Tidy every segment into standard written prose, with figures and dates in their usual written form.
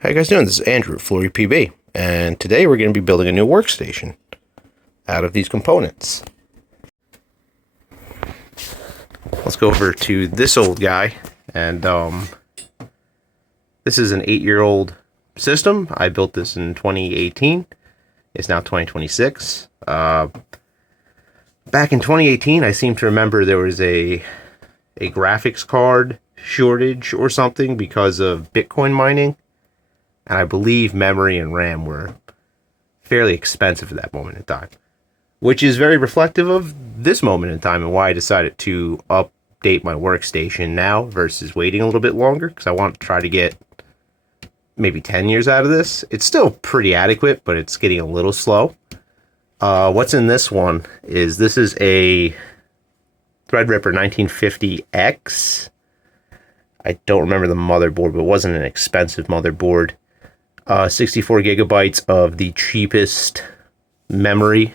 How you guys doing? This is Andrew at Flory PB, and today we're going to be building a new workstation out of these components. Let's go over to this old guy, and this is an 8-year-old system. I built this in 2018. It's now 2026. Back in 2018, I seem to remember there was a graphics card shortage or something because of Bitcoin mining. And I believe memory and RAM were fairly expensive at that moment in time, which is very reflective of this moment in time and why I decided to update my workstation now versus waiting a little bit longer, because I want to try to get maybe 10 years out of this. It's still pretty adequate, but it's getting a little slow. What's in this one is this is a Threadripper 1950X. I don't remember the motherboard, but it wasn't an expensive motherboard. 64 gigabytes of the cheapest memory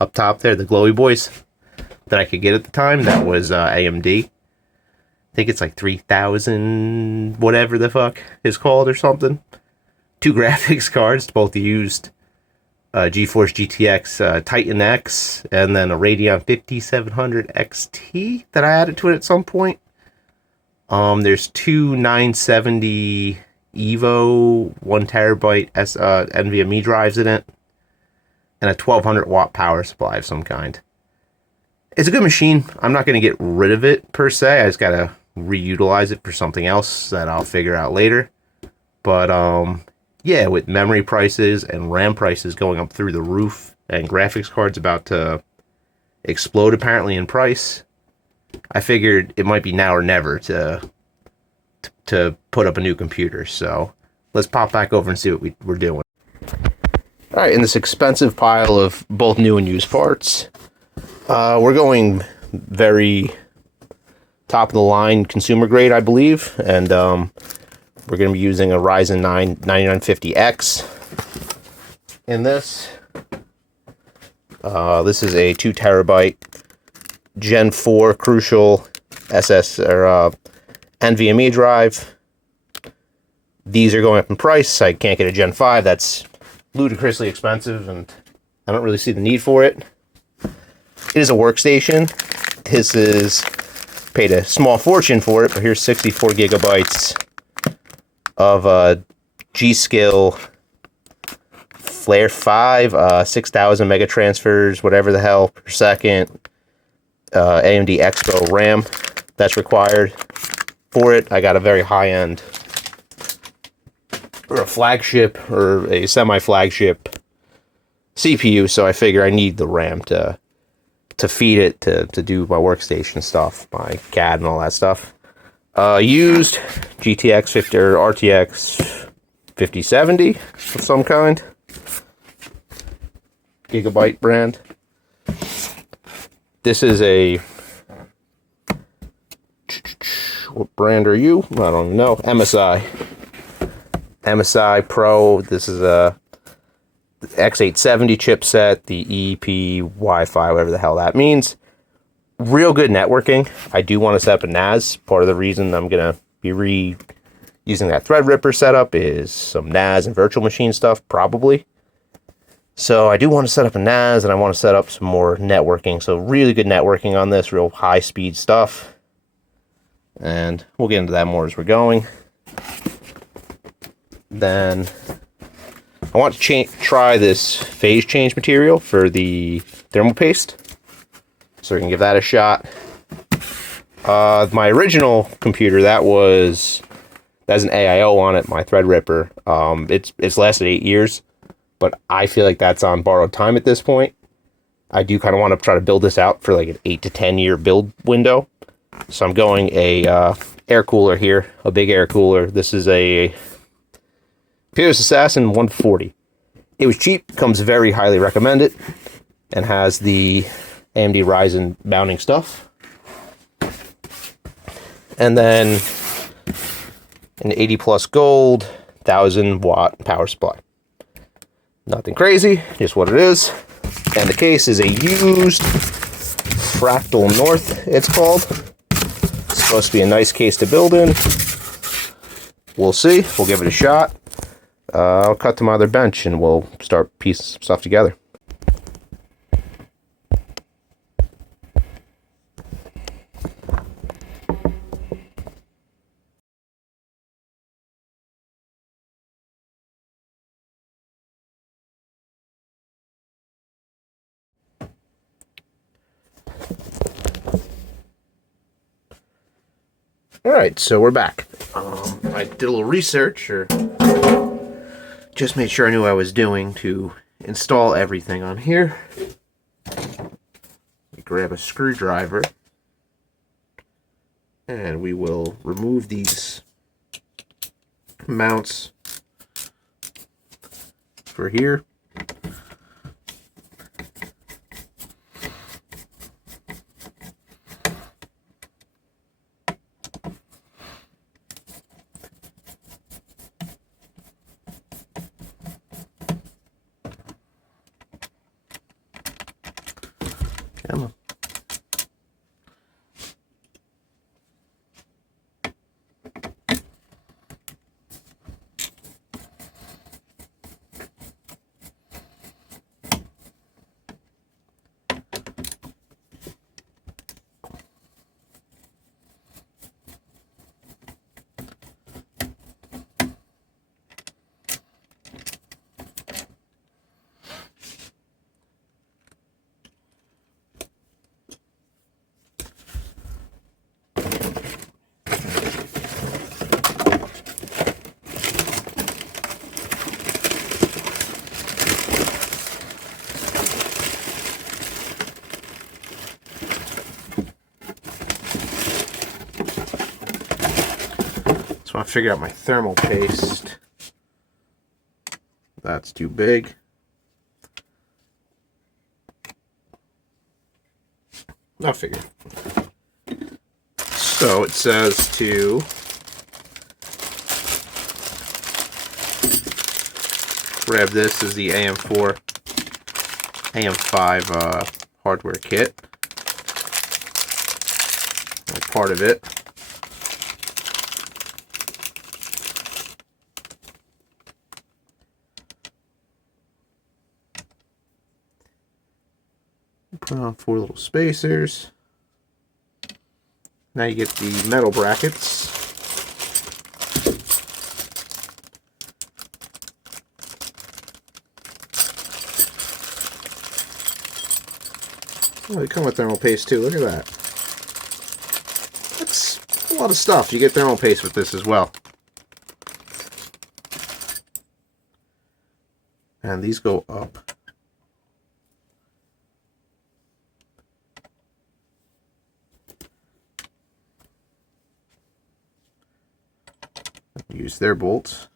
up top there, the glowy boys that I could get at the time. That was AMD. I think it's like 3000 whatever the fuck is called or something. 2 graphics cards, both used GeForce GTX Titan X, and then a Radeon 5700 XT that I added to it at some point. There's 2 970 Evo 1 terabyte NVMe drives in it, and a 1200 watt power supply of some kind. It's a good machine. I'm not going to get rid of it per se. I just got to reutilize it for something else that I'll figure out later. But yeah, with memory prices and RAM prices going up through the roof and graphics cards about to explode apparently in price, I figured it might be now or never to put up a new computer. So let's pop back over and see what we're doing. All right, in this expensive pile of both new and used parts, we're going very top of the line consumer grade, I believe, and we're going to be using a Ryzen 9 9950X in this. This is a 2 terabyte Gen 4 Crucial SS or NVMe drive. These are going up in price. I can't get a Gen 5. That's ludicrously expensive, and I don't really see the need for it. It is a workstation. This is paid a small fortune for it, but here's 64 gigabytes of G-Skill Flare 5, 6000 mega transfers, whatever the hell per second. AMD Expo RAM that's required for it. I got a very high-end, or a flagship, or a semi-flagship CPU, so I figure I need the RAM to feed it to do my workstation stuff, my CAD and all that stuff. Used GTX 50 or RTX 5070 of some kind, Gigabyte brand. This is a, what brand are you? I don't even know. MSI Pro. This is a X870 chipset, the EP Wi-Fi, whatever the hell that means. Real good networking. I do want to set up a NAS. Part of the reason I'm going to be using that Threadripper setup is some NAS and virtual machine stuff, probably. So I do want to set up a NAS, and I want to set up some more networking. So really good networking on this, real high-speed stuff. And we'll get into that more as we're going. Then I want to try this phase change material for the thermal paste, so we can give that a shot. My original computer, that has an AIO on it, my Threadripper. It's lasted 8 years, but I feel like that's on borrowed time at this point. I do kind of want to try to build this out for like an 8 to 10 year build window. So I'm going a air cooler here, a big air cooler. This is a Peerless Assassin 140. It was cheap, comes very highly recommended, and has the AMD Ryzen mounting stuff. And then an 80 plus gold, 1000 watt power supply. Nothing crazy, just what it is. And the case is a used Fractal North, it's called. It's supposed to be a nice case to build in. We'll see. We'll give it a shot. I'll cut to my other bench and we'll start piecing some stuff together. Alright, so we're back. I did a little research, or just made sure I knew what I was doing to install everything on here. We grab a screwdriver, and we will remove these mounts for here. Come on. So I figured out my thermal paste. That's too big. I'll figure. So it says to grab this as the AM4, AM5 hardware kit. Part of it. Put on 4 little spacers. Now you get the metal brackets. Oh, they come with thermal paste too. Look at that. That's a lot of stuff. You get thermal paste with this as well. And these go up. Use their bolts.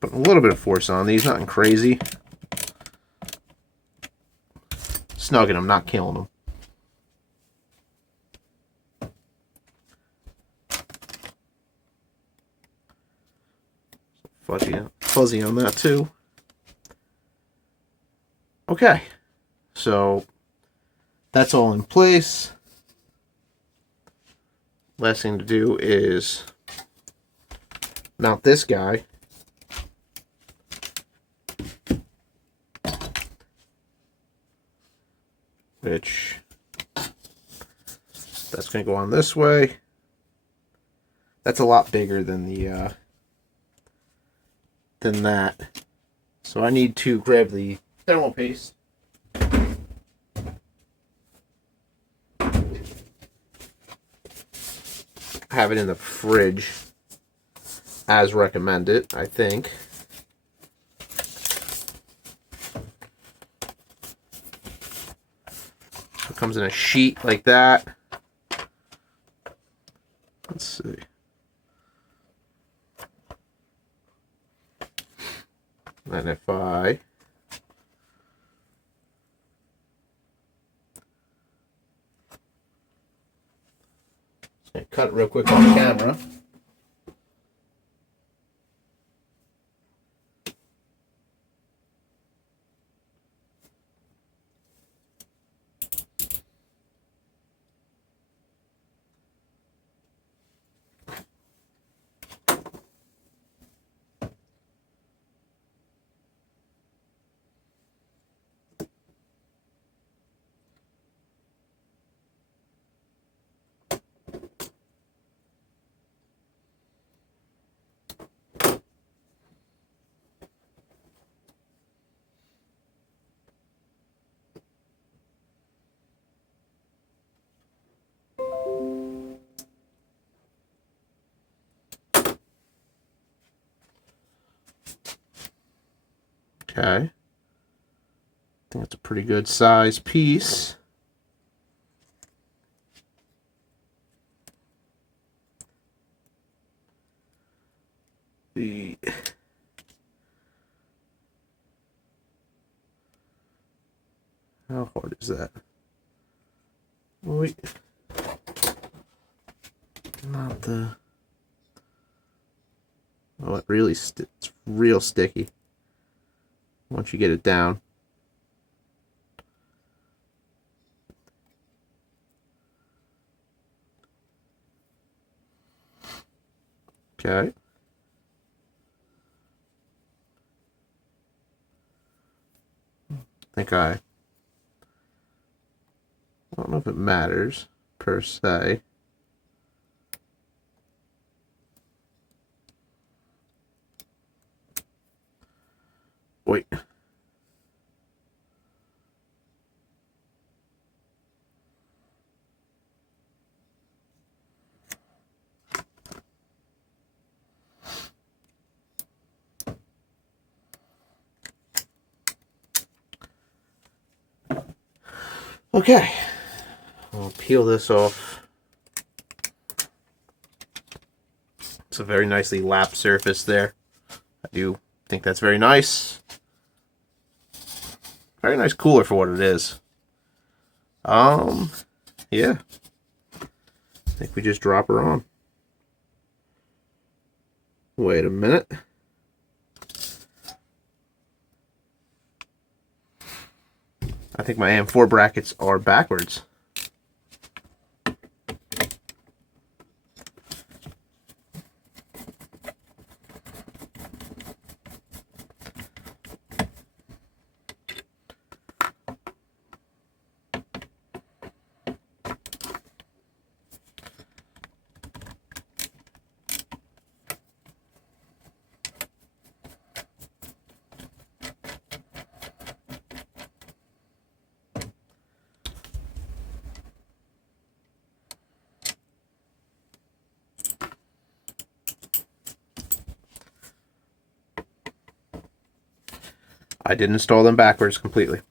Putting a little bit of force on these, nothing crazy. Snugging them, not killing them. Fuzzy on that too. Okay, so that's all in place. Last thing to do is mount this guy. Which, that's going to go on this way. That's a lot bigger than that. So I need to grab the thermal paste. Have it in the fridge as recommended, I think. It comes in a sheet like that. Let's see. And if I cut it real quick on camera. Okay. I think that's a pretty good size piece. How hard is that? Wait. Not the... Oh, it really it's real sticky once you get it down. Okay. I don't know if it matters per se. Wait. Okay. I'll peel this off. It's a very nicely lapped surface there. I do think that's very nice. Very nice cooler for what it is. Yeah. I think we just drop her on. Wait a minute. I think my AM4 brackets are backwards. I did install them backwards completely.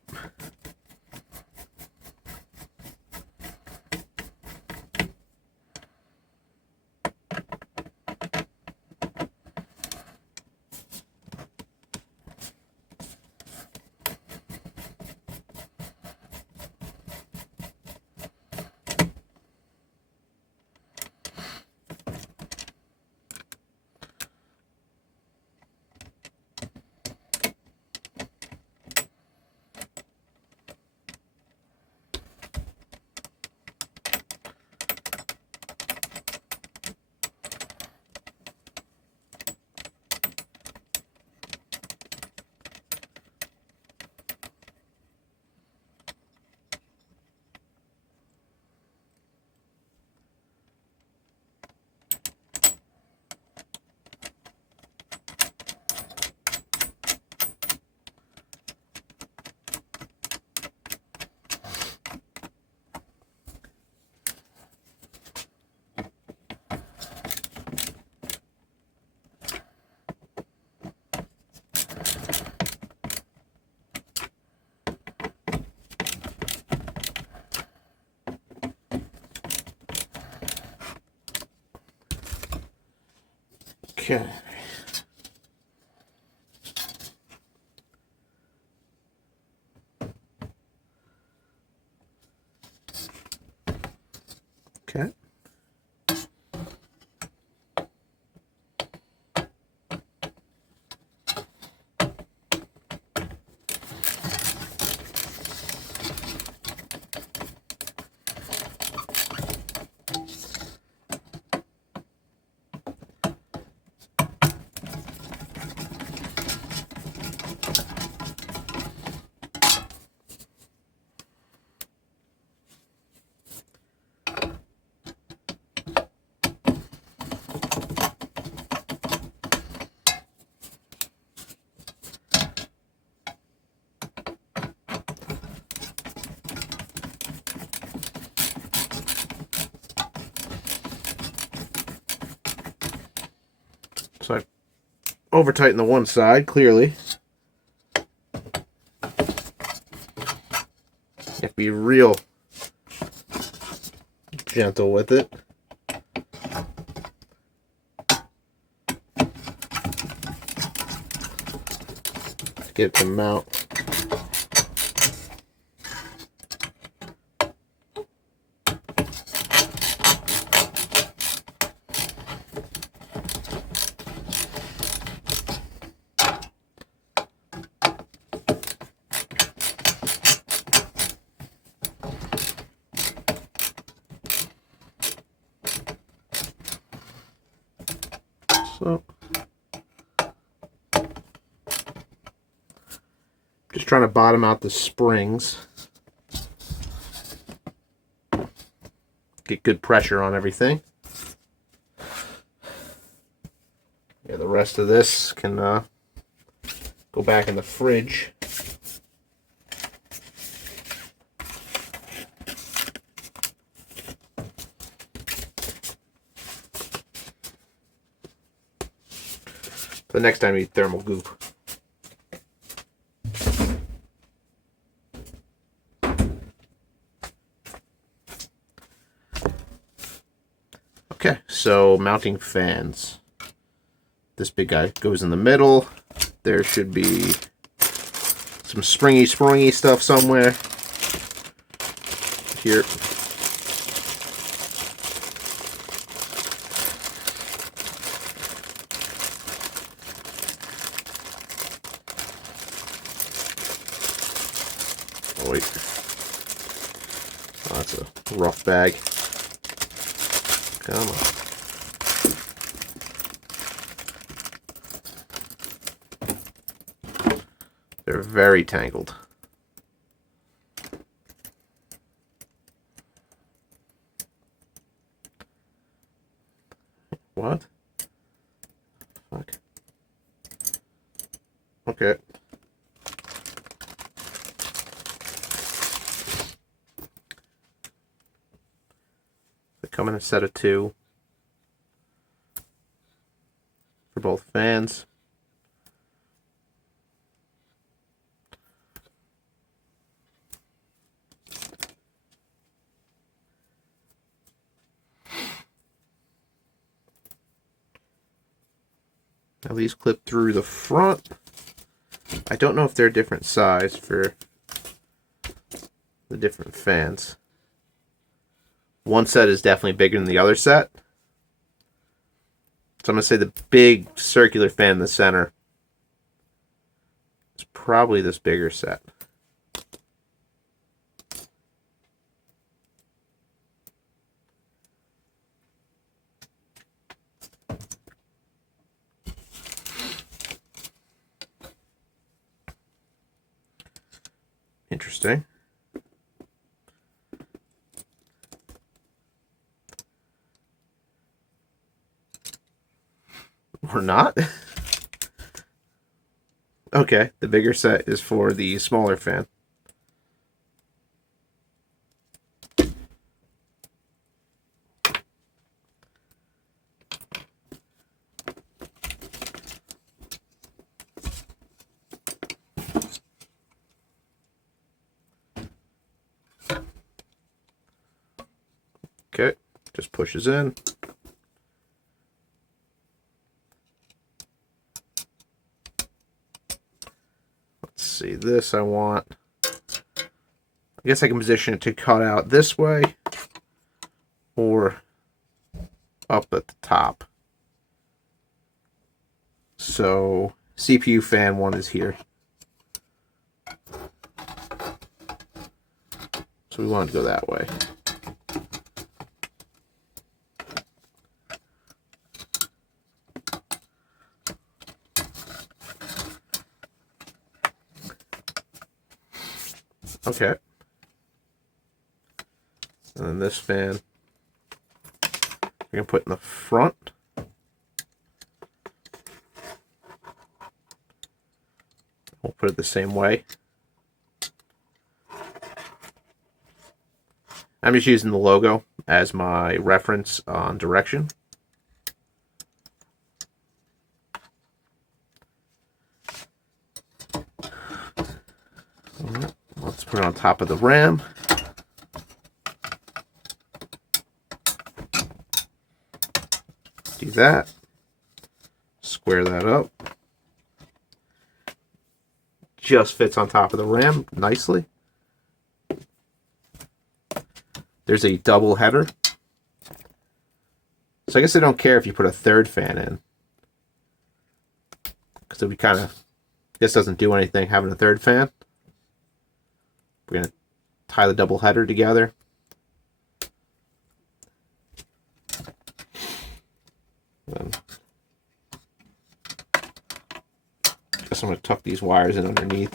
Okay. Okay. So I over tighten the one side, clearly. You have to be real gentle with it. Get it to mount. So, just trying to bottom out the springs. Get good pressure on everything. Yeah, the rest of this can go back in the fridge. The next time you eat thermal goop. Okay, so mounting fans. This big guy goes in the middle. There should be some springy stuff somewhere. Here. Oh wait. Oh, that's a rough bag. Come on. They're very tangled. What? Fuck. Okay. They come in a set of 2 for both fans. Now these clip through the front. I don't know if they're different size for the different fans. One set is definitely bigger than the other set. So I'm going to say the big circular fan in the center is probably this bigger set. Interesting. Or not. Okay, the bigger set is for the smaller fan. Okay, just pushes in. see, this I want, I guess I can position it to cut out this way or up at the top. So CPU fan 1 is here. So we want to go that way. Okay. And then this fan we're going to put in the front. We'll put it the same way. I'm just using the logo as my reference on direction. Let's put it on top of the RAM. Do that. Square that up. Just fits on top of the RAM nicely. There's a double header. So I guess I don't care if you put a third fan in, because we kind of, this doesn't do anything having a third fan. We're going to tie the double header together. Then guess I'm going to tuck these wires in underneath.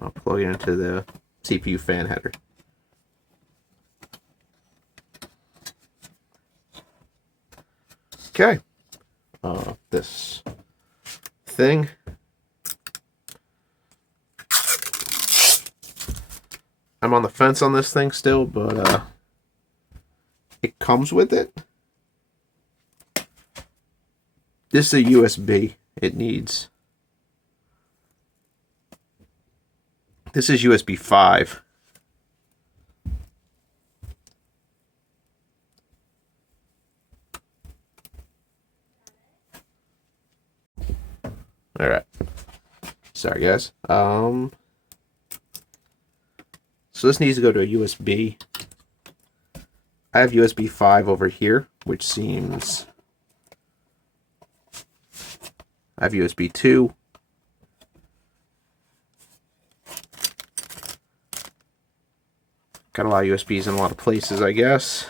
I'll plug it into the CPU fan header. Okay. This thing. I'm on the fence on this thing still, but it comes with it. This is a USB it needs. This is USB 5. All right. Sorry, guys. So this needs to go to a USB. I have USB 5 over here, which seems... I have USB 2. Got a lot of USBs in a lot of places, I guess.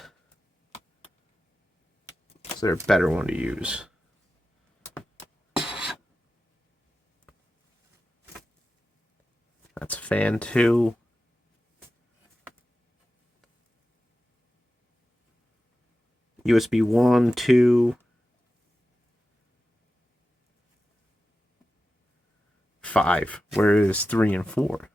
Is there a better one to use? That's fan 2. USB 1, 2, 5. Where is 3 and 4?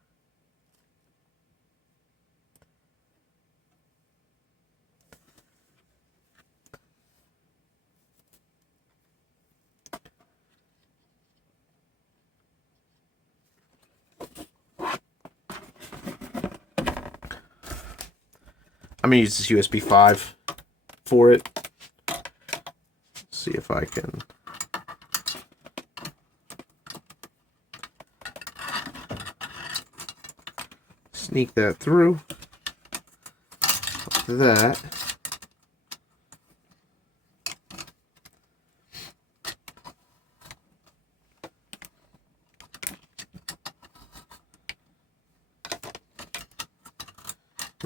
I'm going to use this USB 5 for it. Let's see if I can... sneak that through. Like that.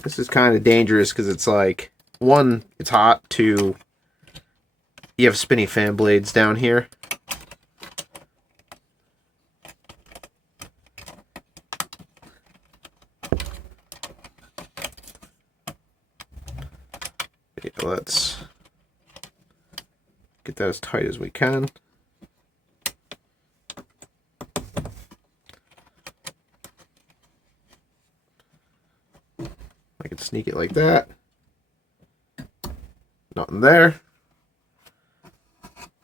This is kind of dangerous because it's like, one, it's hot, two, you have spinny fan blades down here. Okay, let's get that as tight as we can. I can sneak it like that. Nothing there.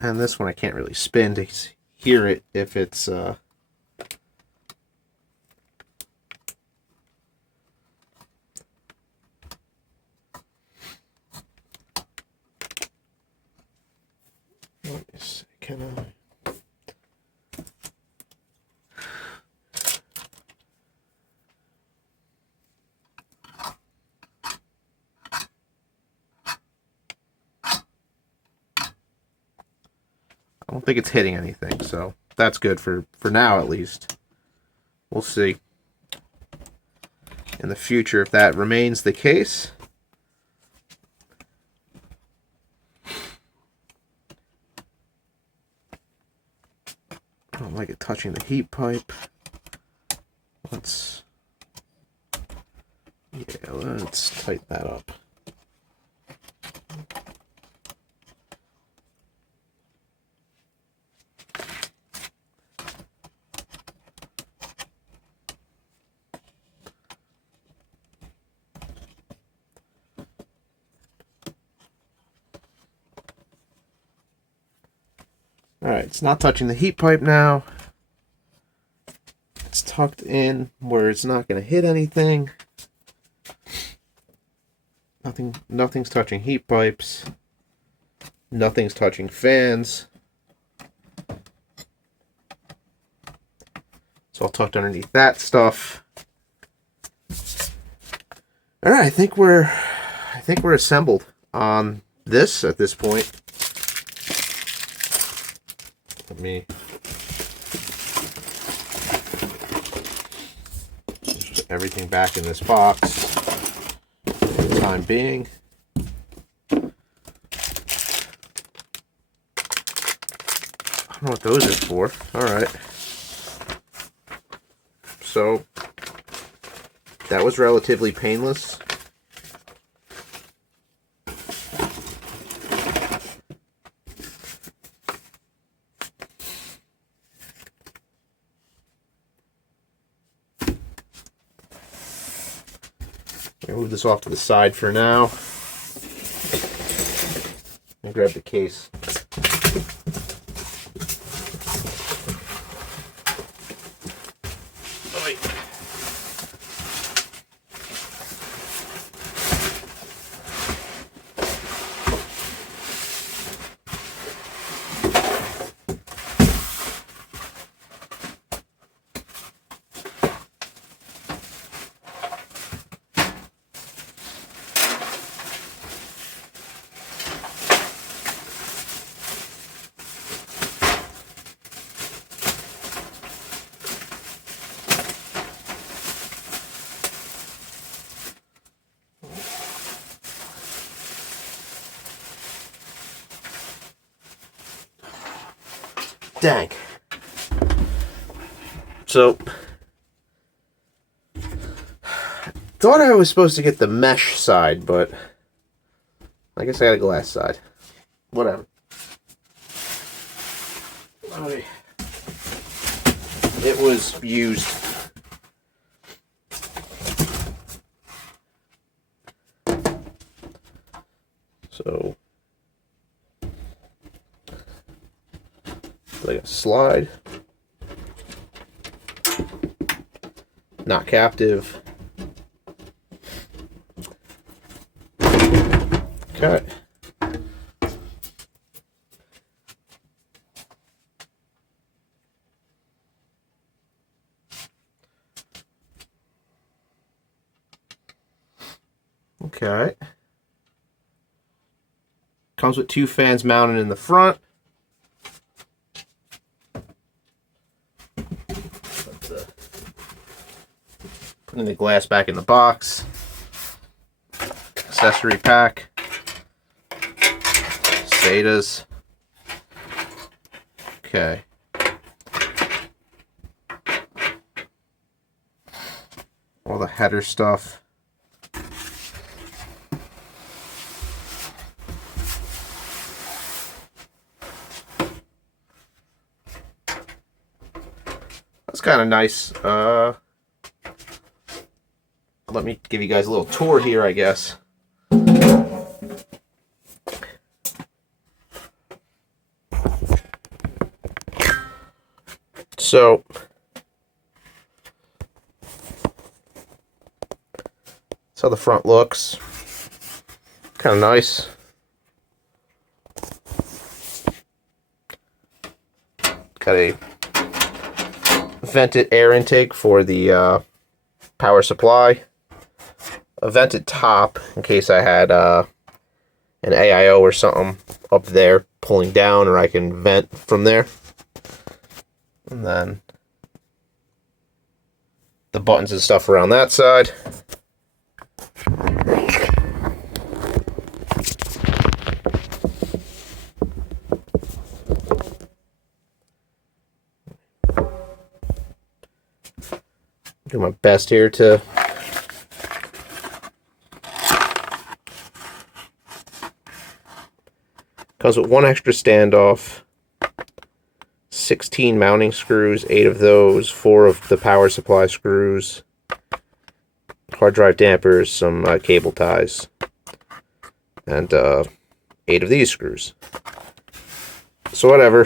And this one I can't really spin to hear it if it's I don't think it's hitting anything, so that's good for now at least. We'll see in the future if that remains the case. I don't like it touching the heat pipe. Let's tighten that up. Alright, it's not touching the heat pipe now. It's tucked in where it's not going to hit anything. Nothing's touching heat pipes. Nothing's touching fans. It's all tucked underneath that stuff. Alright, I think we're assembled on this at this point. Let me put everything back in this box for the time being. I don't know what those are for. Alright. So, that was relatively painless. I'll move this off to the side for now. And grab the case. Dang. So, thought I was supposed to get the mesh side, but I guess I got a glass side. Whatever. Alright. It was used. So, like a slide, not captive. Okay. Okay. Comes with two fans mounted in the front. Putting the glass back in the box. Accessory pack. SATAs. Okay. All the header stuff. That's kind of nice. Let me give you guys a little tour here, I guess. So, that's how the front looks. Kind of nice. Got a vented air intake for the power supply. A vented top in case I had an AIO or something up there pulling down, or I can vent from there. And then the buttons and stuff around that side. Do my best here to comes with one extra standoff, 16 mounting screws, 8 of those, 4 of the power supply screws, hard drive dampers, some cable ties, and 8 of these screws. So whatever.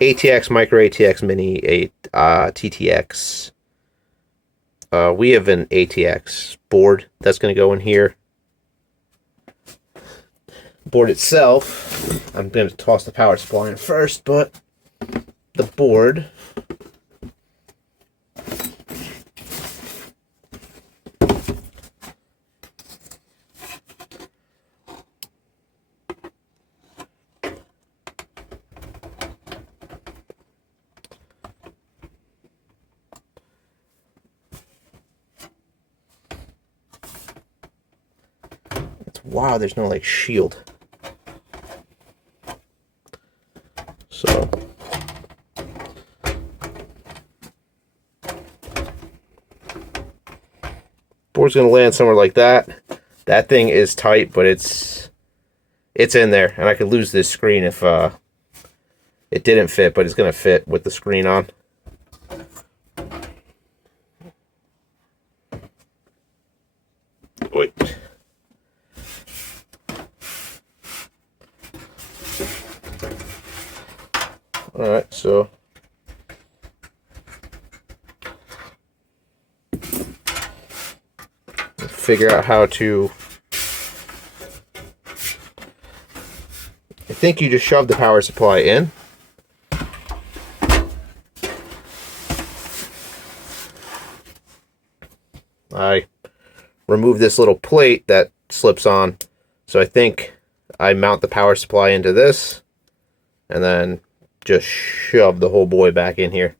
ATX, micro ATX, mini TTX. We have an ATX board that's going to go in here. Board itself, I'm going to toss the power supply in first, but the board wow, there's no like shield. So board's gonna land somewhere like that. That thing is tight, but it's in there, and I could lose this screen if it didn't fit, but it's gonna fit with the screen on. Wait. Alright, so figure out how to, I think you just shove the power supply in. I remove this little plate that slips on, so I think I mount the power supply into this and then just shove the whole boy back in here.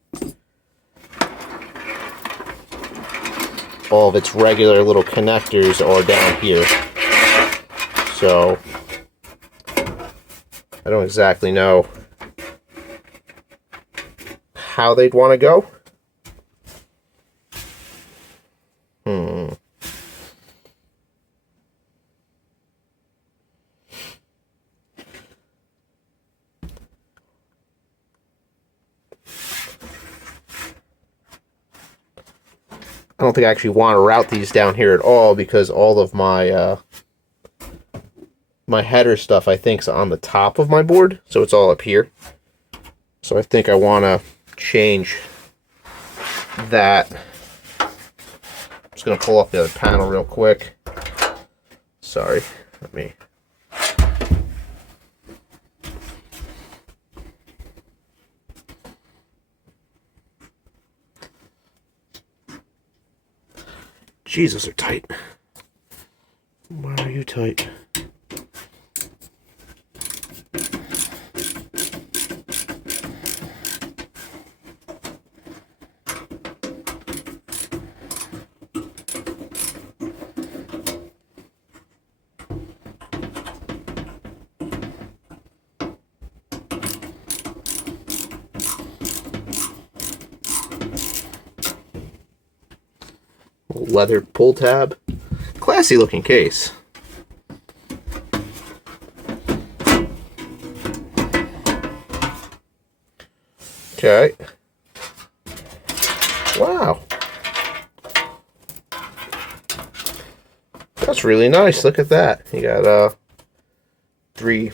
All of its regular little connectors are down here. So I don't exactly know how they'd want to go. I don't think I actually want to route these down here at all, because all of my my header stuff I think is on the top of my board, so it's all up here. So I think I want to change that. I'm just going to pull off the other panel real quick. Sorry, let me. Jesus, they're tight. Why are you tight? Leather pull tab. Classy looking case. Okay. Wow. That's really nice. Look at that. You got 3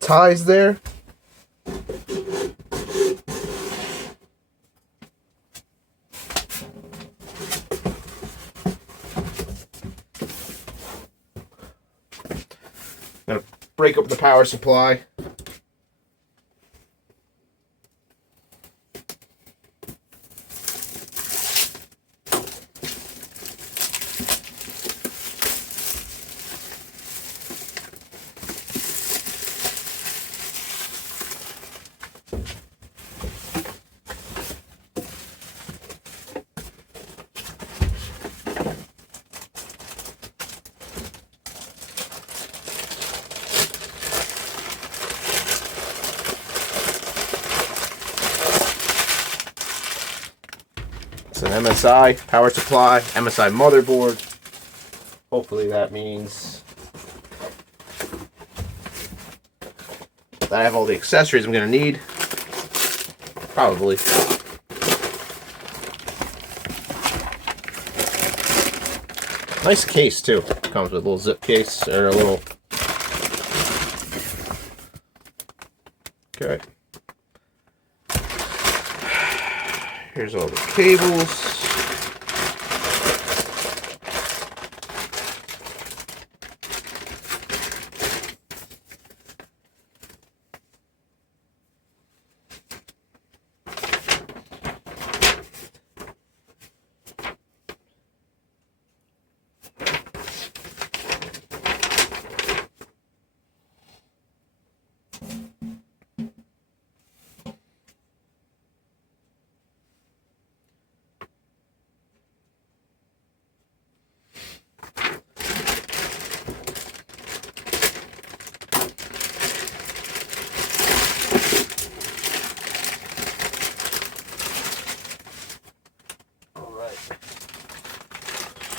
ties there. I'm gonna break up the power supply. It's an MSI power supply, MSI motherboard. Hopefully that means that I have all the accessories I'm going to need. Probably. Nice case too. Comes with a little zip case or a little. Okay. Here's all the cables.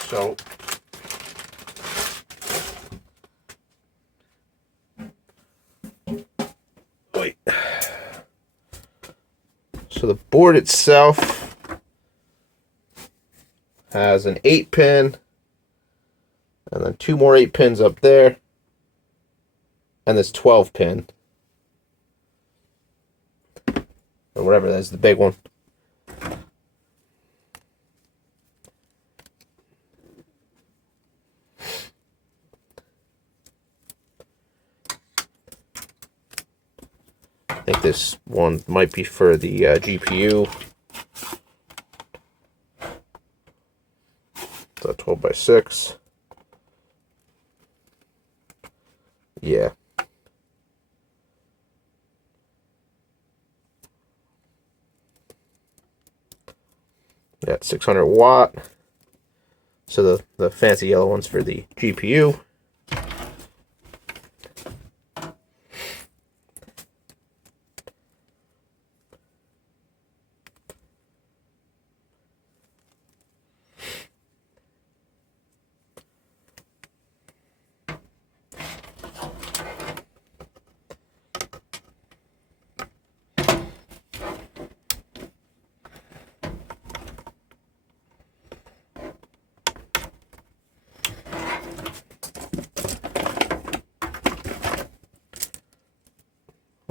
So, wait. So the board itself has an 8-pin, and then 2 more 8-pins up there, and this 12-pin, or whatever that is, the big one. I think this one might be for the GPU. It's a 12x6. Yeah. Got 600 watt. So the fancy yellow one's for the GPU.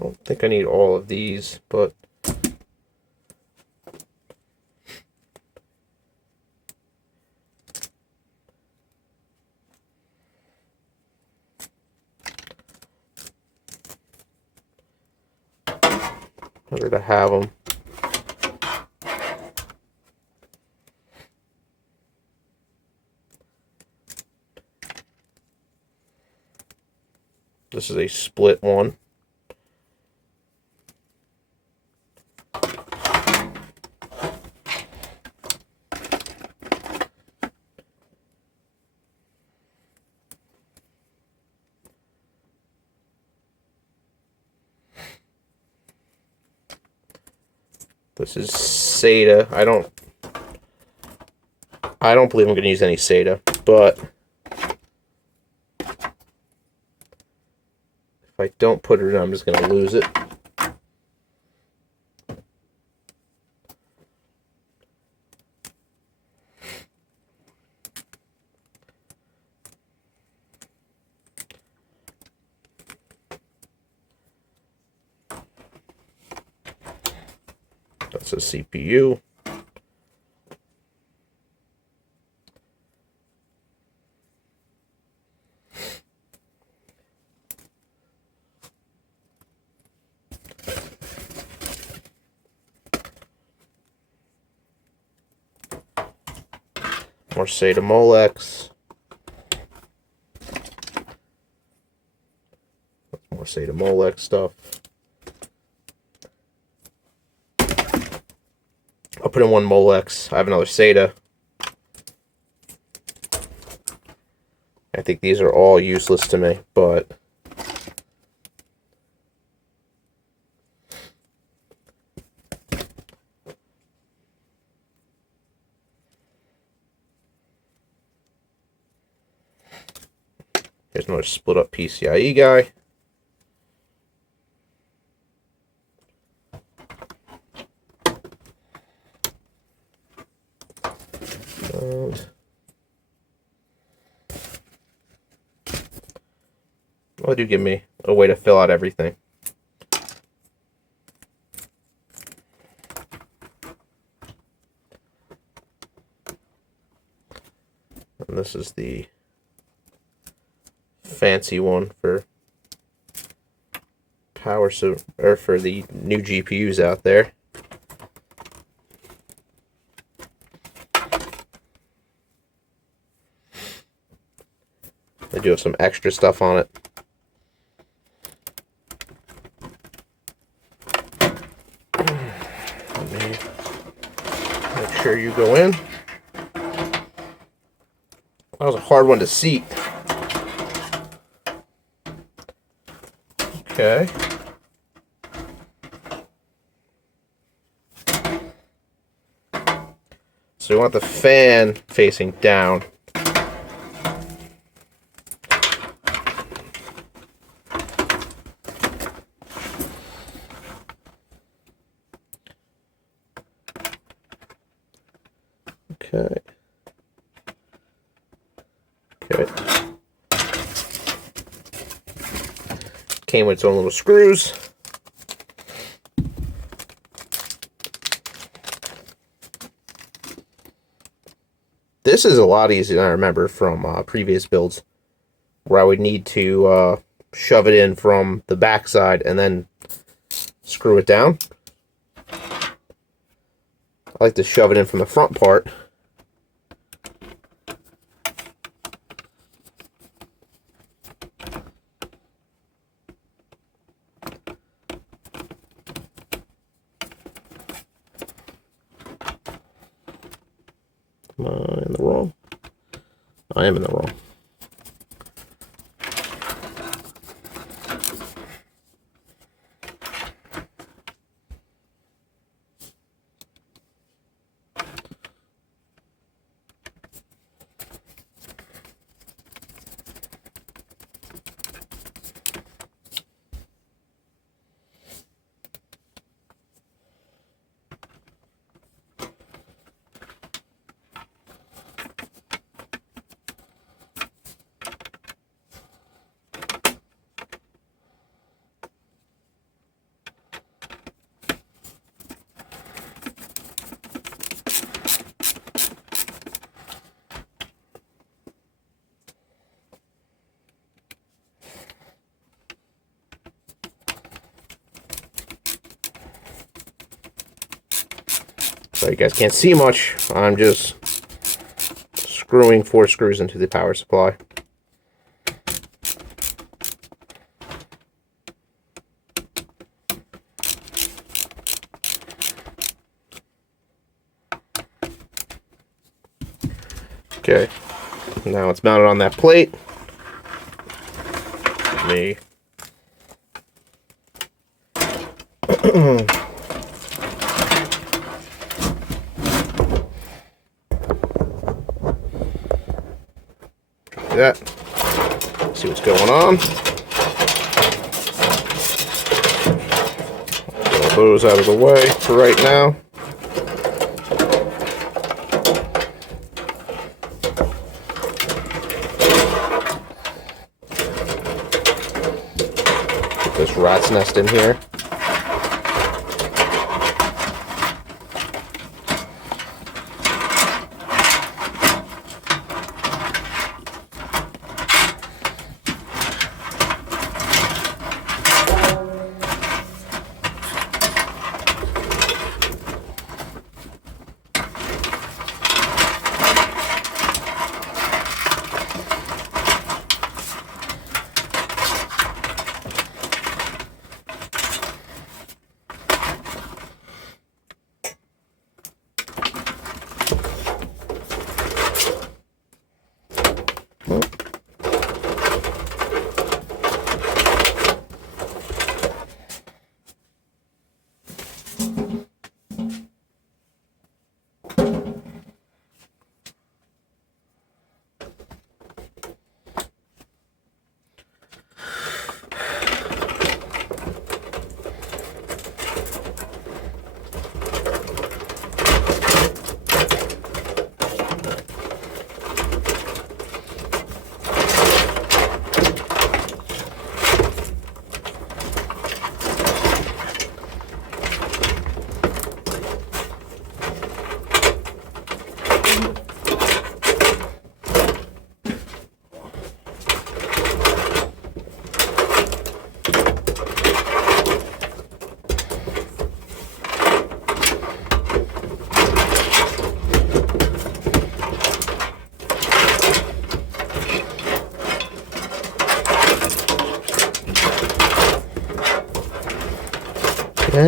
I don't think I need all of these, but better to have them. This is a split one. This is SATA. I don't believe I'm going to use any SATA, but if I don't put it in, I'm just going to lose it. That's a CPU. More SATA Molex. More SATA Molex stuff. I'll put in one Molex. I have another SATA. I think these are all useless to me, but There's another split up PCIe guy. And well, do give me a way to fill out everything. And this is the fancy one for power, or for the new GPUs out there. They do have some extra stuff on it. Let me make sure you go in. That was a hard one to seat. Okay. So we want the fan facing down. Okay. Okay. Came with its own little screws. This is a lot easier than I remember from previous builds, where I would need to shove it in from the back side and then screw it down. I like to shove it in from the front part. Am I in the wrong? I am in the wrong. So you guys can't see much. I'm just screwing 4 screws into the power supply. Okay, now it's mounted on that plate. Let me that. See what's going on. Get all those out of the way for right now. Get this rat's nest in here.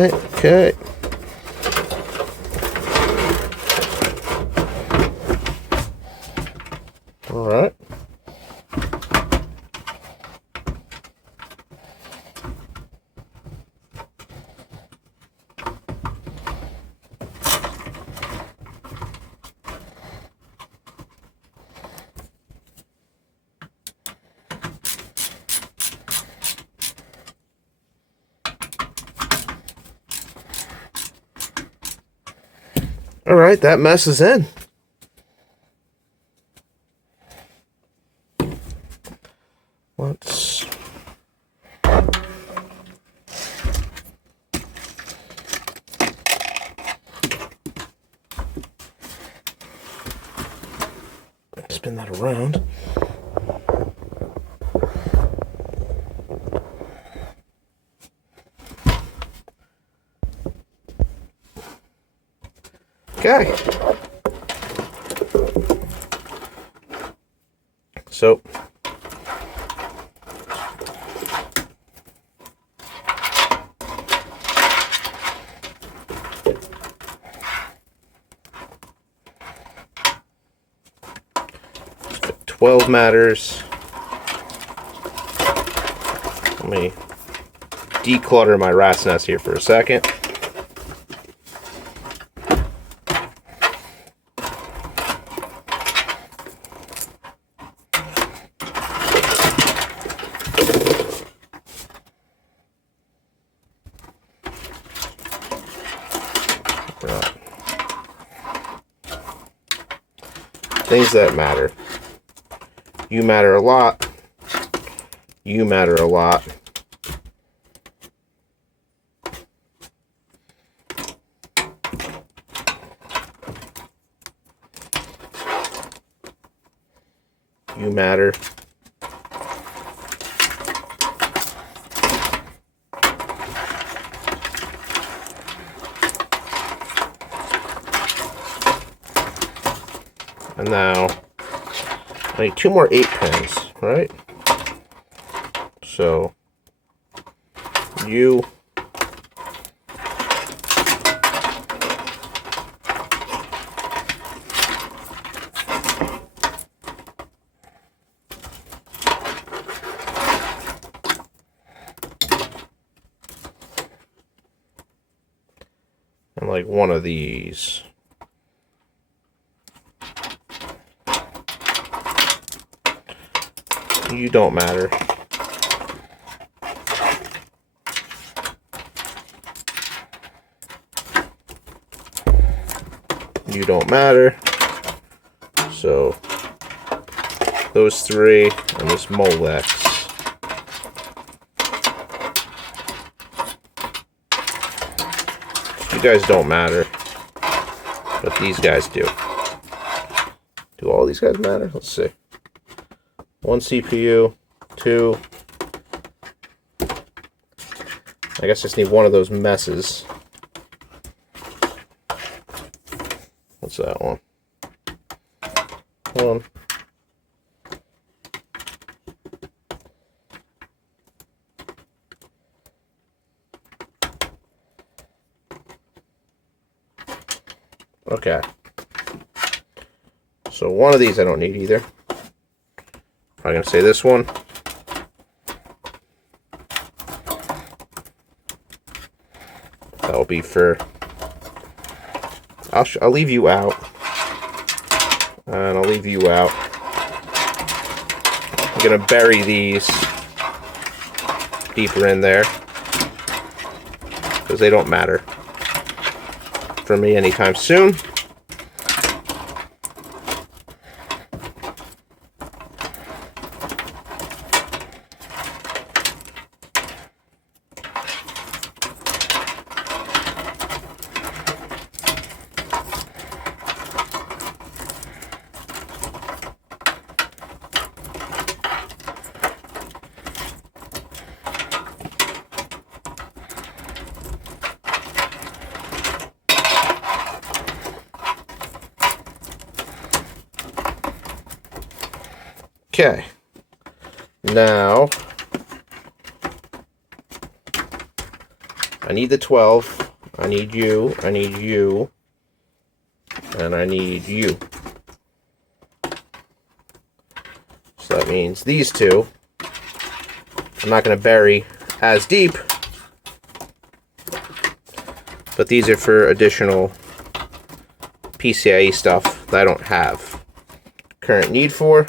right, okay. All right. All right, that mess is in. Let's spin that around. Okay. So, $12 matters. Let me declutter my rat's nest here for a second. Right. Things that matter. You matter a lot. You matter a lot. You matter. And now I need 2 more 8 pins, right? So you and like one of these. You don't matter. You don't matter. So those 3 and this Molex. You guys don't matter, but these guys do. Do all these guys matter? Let's see. 1 CPU, 2. I guess I just need one of those messes. What's that one? 1. Okay. So one of these I don't need either. I'm going to say this one. That will be for... I'll leave you out. And I'll leave you out. I'm going to bury these deeper in there, because they don't matter for me anytime soon. Okay, now I I need the 12. I need you. I need you. And I need you. So that means these two. I'm not going to bury as deep. But these are for additional PCIe stuff that I don't have current need for.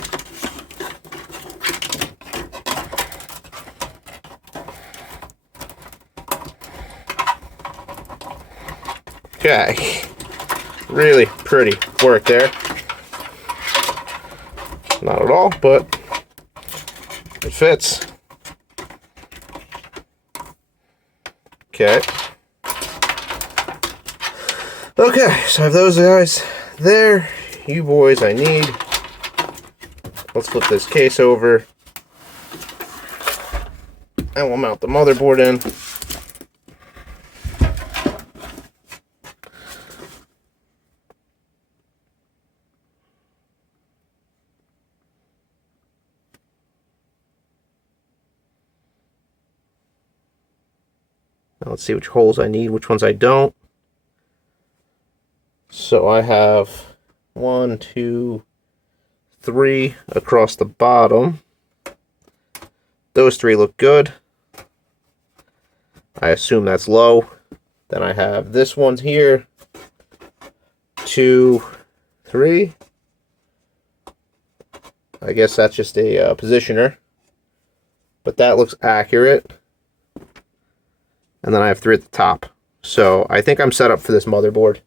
Okay, really pretty work there. Not at all, but it fits. Okay. Okay, so I have those guys there. You boys I need. Let's flip this case over. And we'll mount the motherboard in. Now let's see which holes I need, which ones I don't. So I have 1, 2, 3 across the bottom. Those 3 look good. I assume that's low. Then I have this one here. 2, 3. I guess that's just a positioner. But that looks accurate. And then I have 3 at the top. So I think I'm set up for this motherboard.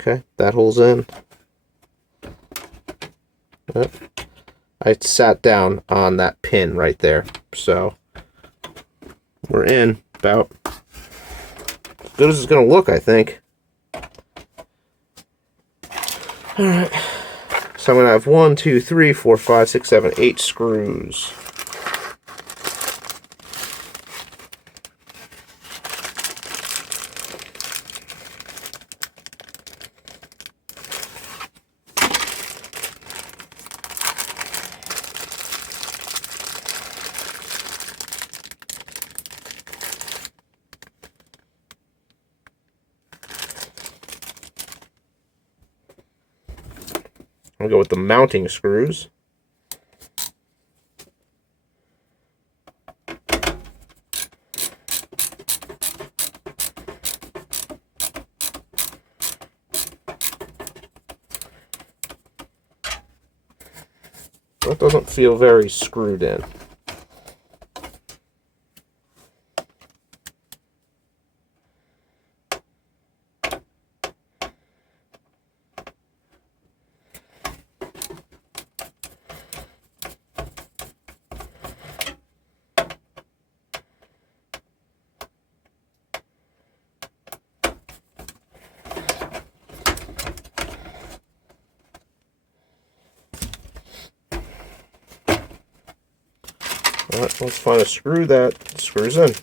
Okay, that hole's in. Yep. I sat down on that pin right there, so we're in about as good as it's gonna look, I think. Alright, so I'm gonna have 1, 2, 3, 4, 5, 6, 7, 8 screws. I'm gonna go with the mounting screws. That doesn't feel very screwed in. Alright, let's find a screw that screws in.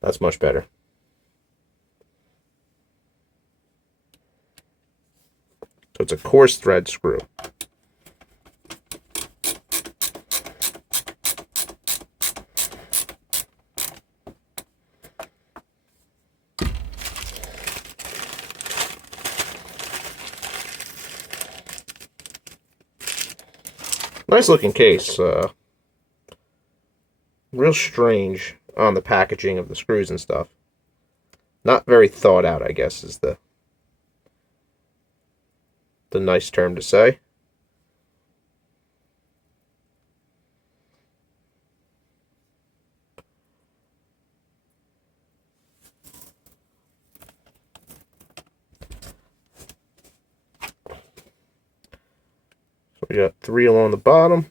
That's much better. So it's a coarse thread screw. Nice looking case. Real strange on the packaging of the screws and stuff. Not very thought out, I guess, is the the nice term to say. So we got 3 along the bottom.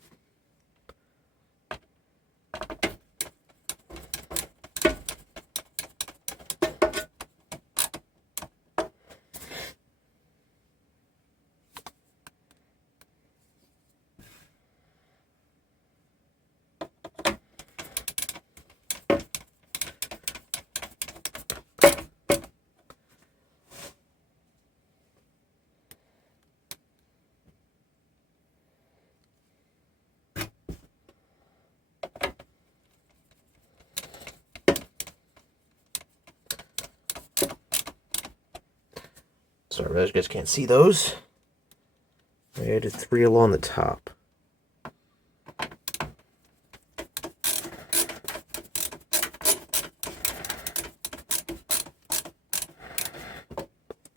Sorry, you guys can't see those. I added 3 along the top.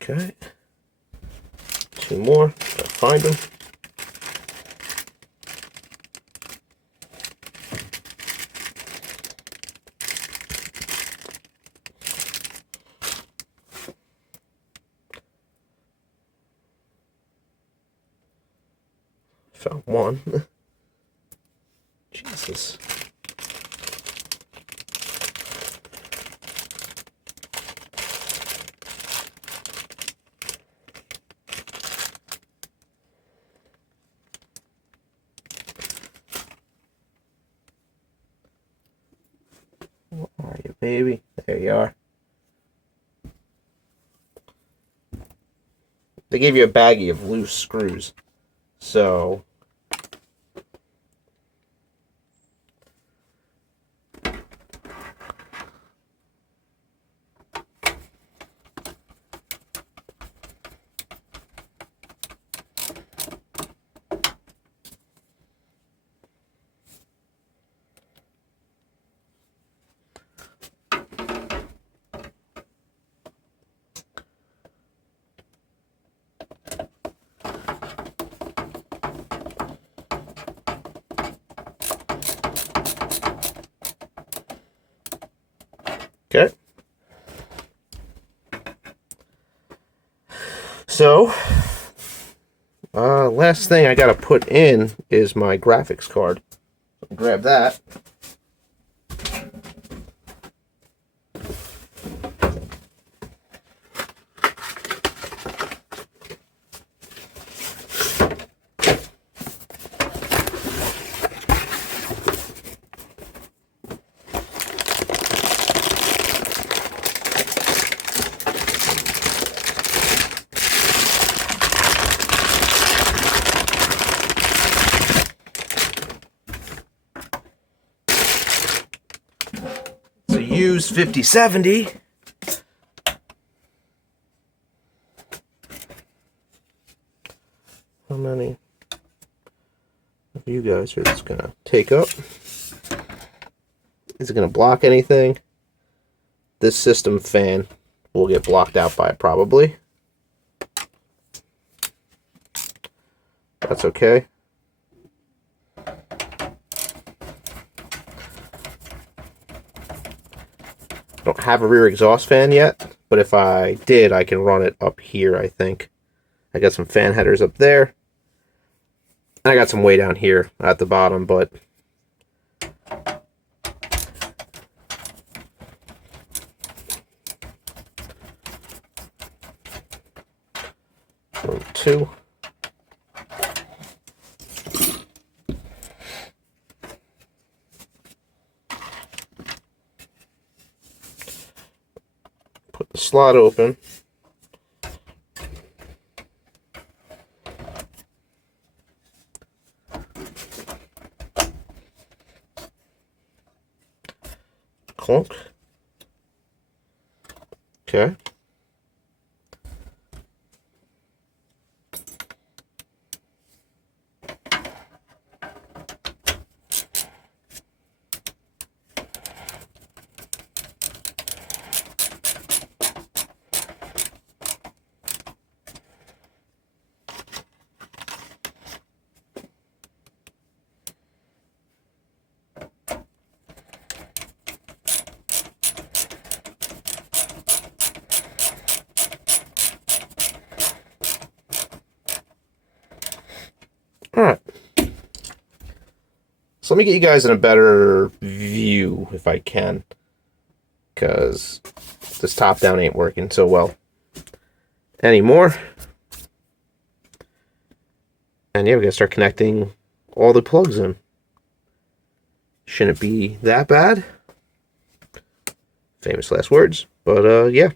Okay. 2 more. Gotta find them. Found one. Jesus. Where are you, baby? There you are. They gave you a baggie of loose screws. So okay. So, last thing I gotta put in is my graphics card. Grab that. Use 5070. How many of you guys are just gonna take up? Is it gonna block anything? This system fan will get blocked out by it probably. That's okay. I don't have a rear exhaust fan yet, but if I did, I can run it up here, I think. I got some fan headers up there. And I got some way down here at the bottom, but two. Put the slot open. Clunk. Okay. So let me get you guys in a better view if I can, because this top down ain't working so well anymore. And yeah, we gotta start connecting all the plugs in. Shouldn't be that bad. Famous last words. But yeah,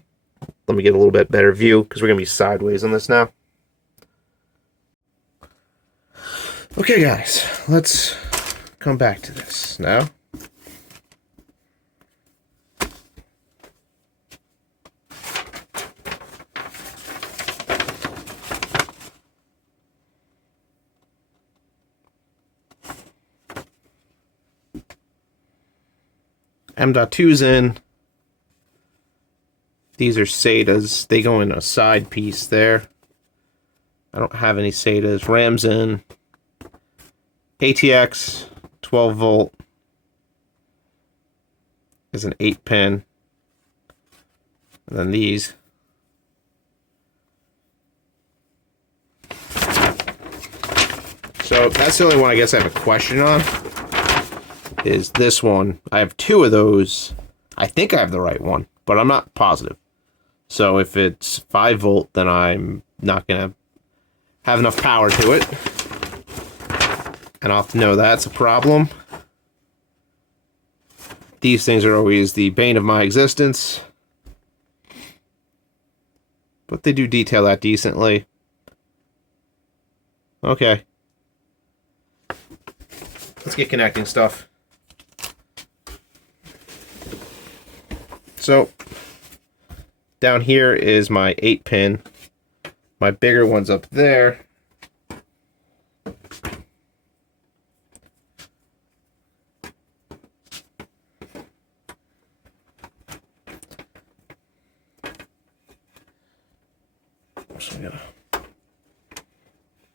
let me get a little bit better view because we're gonna be sideways on this now. Okay, guys, let's come back to this now. M.2's in. These are SATAs. They go in a side piece there. I don't have any SATAs. RAM's in. ATX 12 volt is an 8-pin. And then these. So that's the only one I guess I have a question on. Is this one. I have two of those. I think I have the right one, but I'm not positive. So if it's 5 volt, then I'm not going to have enough power to it. And I'll have to know that's a problem. These things are always the bane of my existence. But they do detail that decently. Okay. Let's get connecting stuff. So, down here is my 8-pin. My bigger one's up there. So I'm gonna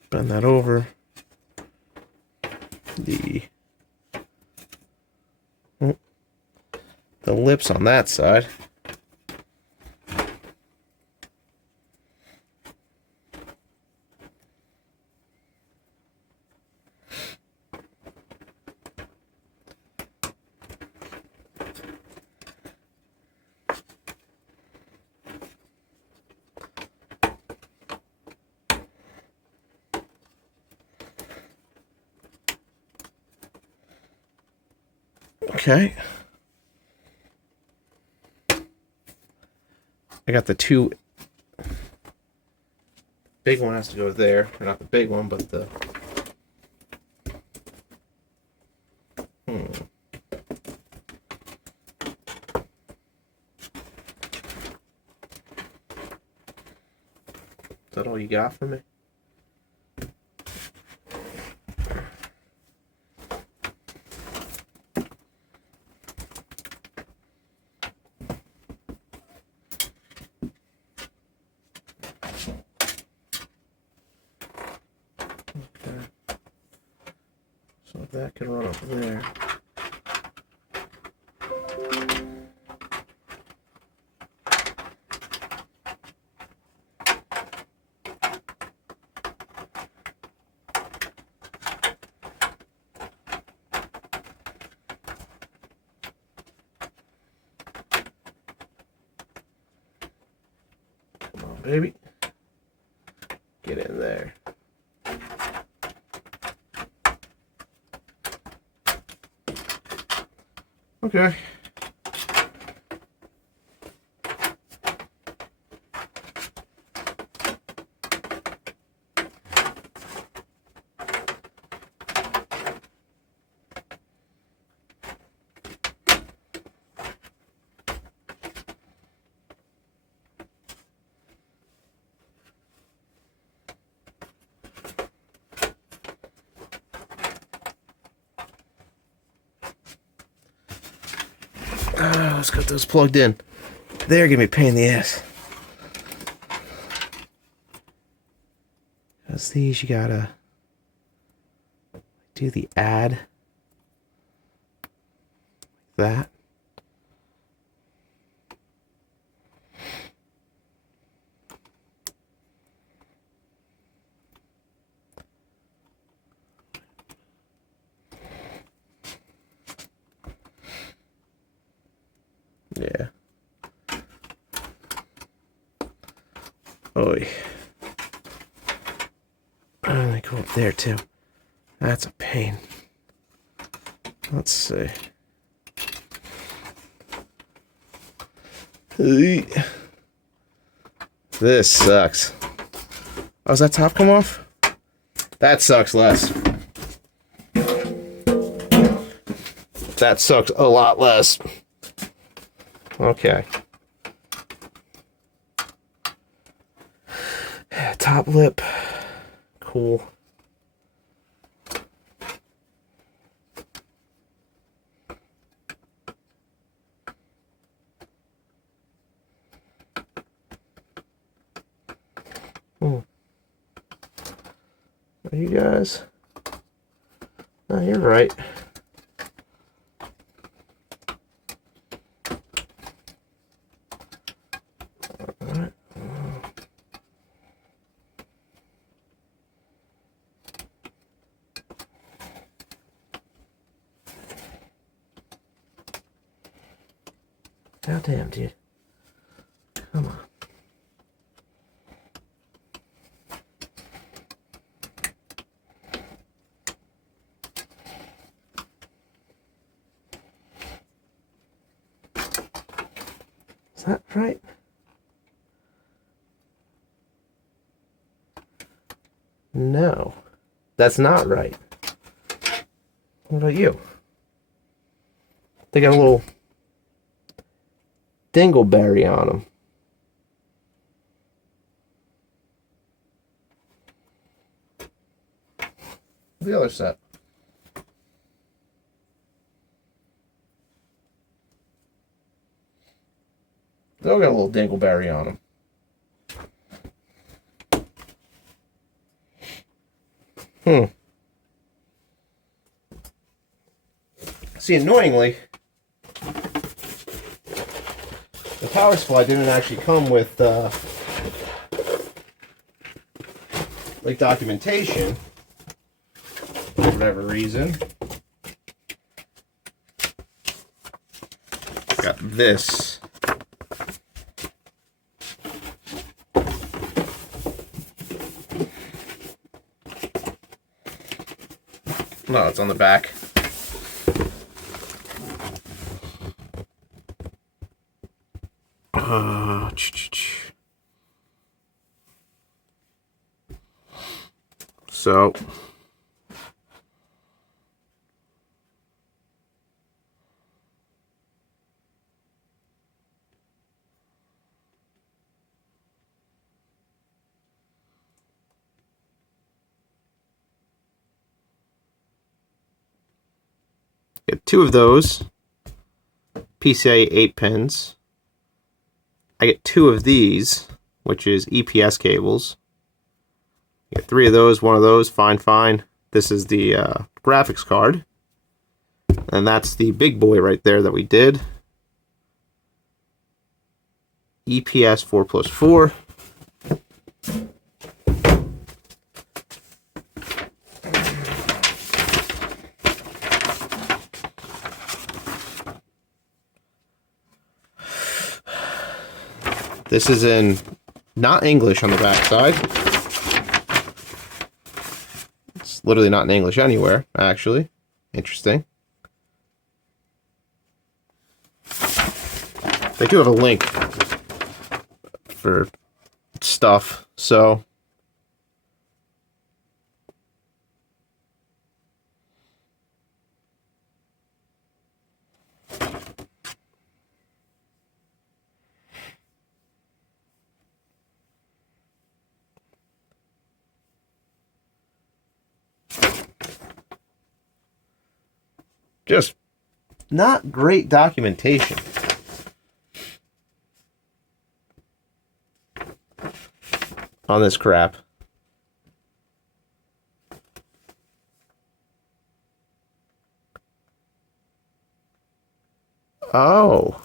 bend that over. The lips on that side. Okay. I got the two. Big one has to go there. Or not the big one, but the. Is that all you got for me? So that can run up there. Come on, baby. Get in there. Okay. Let's get those plugged in. They're gonna be a pain in the ass. Because these you gotta do the add like that. Yeah. Oy. Let me go up there too. That's a pain. Let's see. This sucks. Oh, does that top come off? That sucks less. That sucks a lot less. Okay. Top lip. Cool. Are you guys? Oh, you're right. Alright. God damn, dude. Come on. Is that right? No, that's not right. What about you? They got a little dingleberry on them. The other set. They all got a little dingleberry on them. See, annoyingly, the power supply didn't actually come with like documentation for whatever reason. Got this. No, it's on the back. So get two of those PCIe 8 pins. I get two of these, which is EPS cables. Get three of those, one of those, fine. This is the graphics card. And that's the big boy right there that we did. EPS 4+4. This is in not English on the back side. It's literally not in English anywhere, actually. Interesting. They do have a link for stuff, so just not great documentation. On this crap. Oh.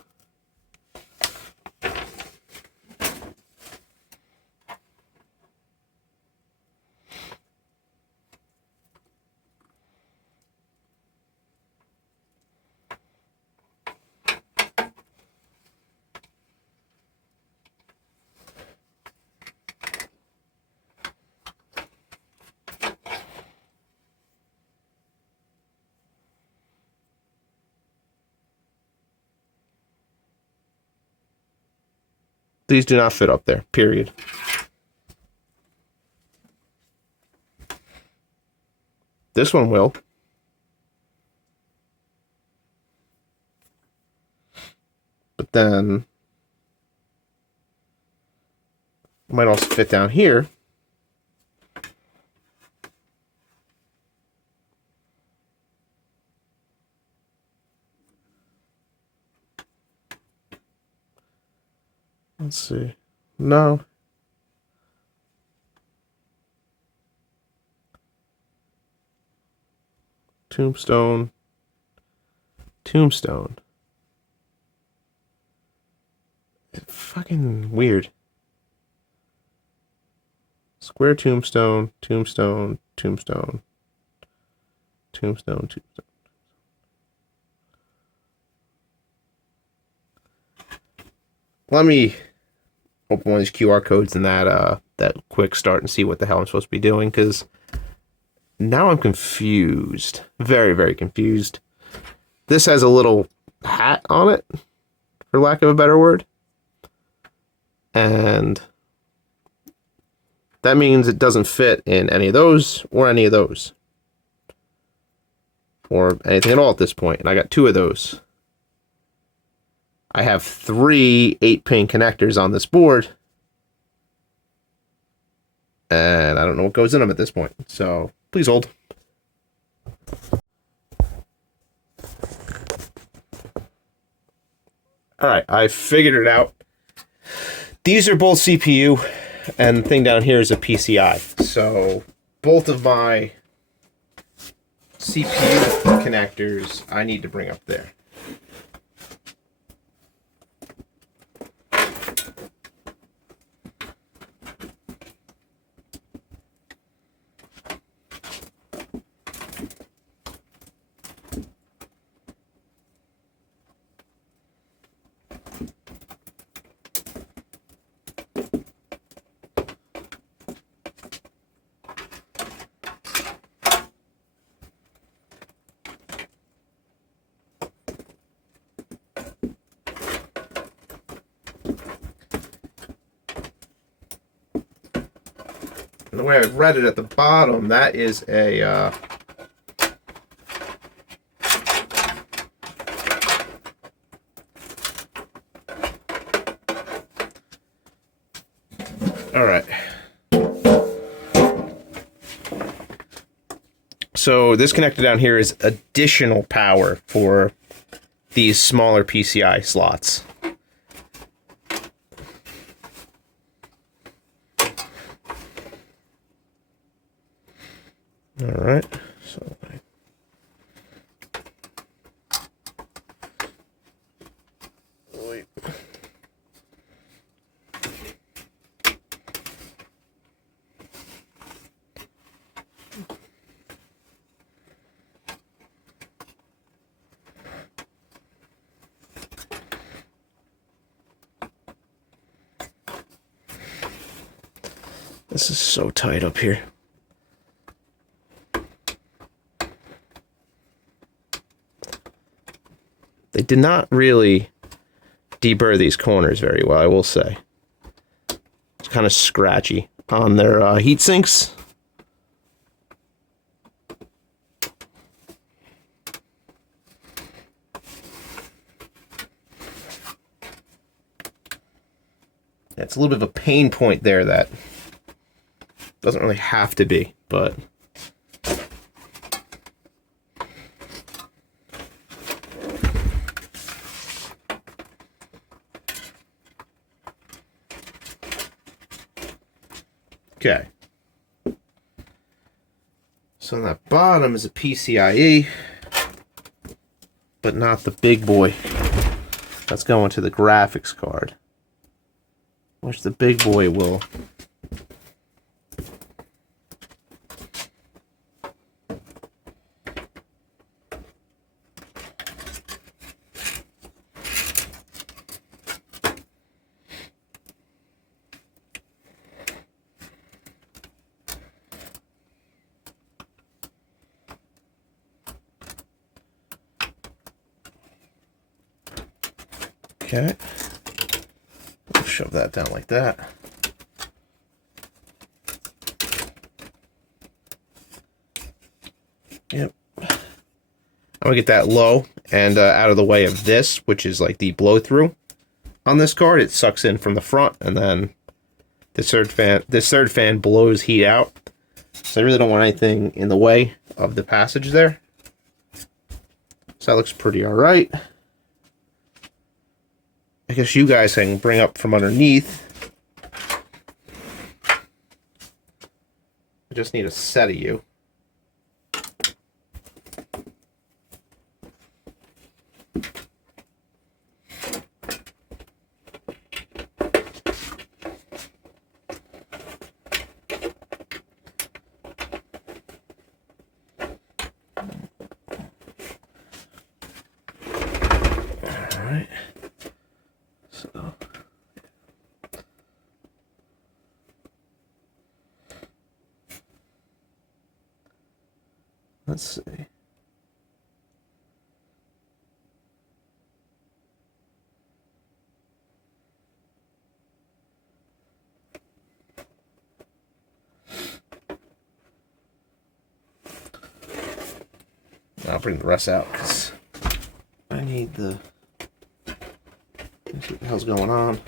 These do not fit up there, period. This one will. But then it might also fit down here. Let's see. No. Tombstone. Tombstone. It's fucking weird. Square tombstone, tombstone, tombstone, tombstone, tombstone. Let me open one of these QR codes in that quick start and see what the hell I'm supposed to be doing, because now I'm confused. Very, very confused. This has a little hat on it, for lack of a better word. And that means it doesn't fit in any of those or any of those. Or anything at all at this point. And I got 2 of those. I have 3 8-pin connectors on this board. And I don't know what goes in them at this point. So please hold. Alright, I figured it out. These are both CPU, and the thing down here is a PCI. So both of my CPU connectors I need to bring up there. And the way I've read it at the bottom, that is a all right. So this connector down here is additional power for these smaller PCI slots. All right, so wait. This is so tight up here. They did not really deburr these corners very well, I will say. It's kind of scratchy on their heat sinks. Yeah, it's a little bit of a pain point there that doesn't really have to be, but okay. So on that bottom is a PCIe, but not the big boy. That's going to the graphics card, which the big boy will okay. shove that down like that. Yep. I'm gonna get that low and out of the way of this, which is like the blow through on this card. It sucks in from the front, and then this third fan blows heat out. So I really don't want anything in the way of the passage there. So that looks pretty all right. I guess you guys can bring up from underneath. I just need a set of you. Alright. So let's see. I'll bring the rest out because I need the. Let's see what the hell's going on.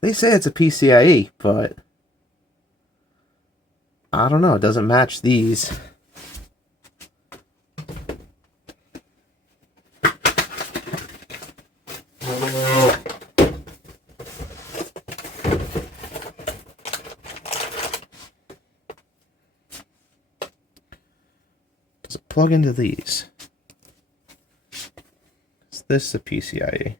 They say it's a PCIe, but I don't know. It doesn't match these. Does it plug into these? Is this a PCIe?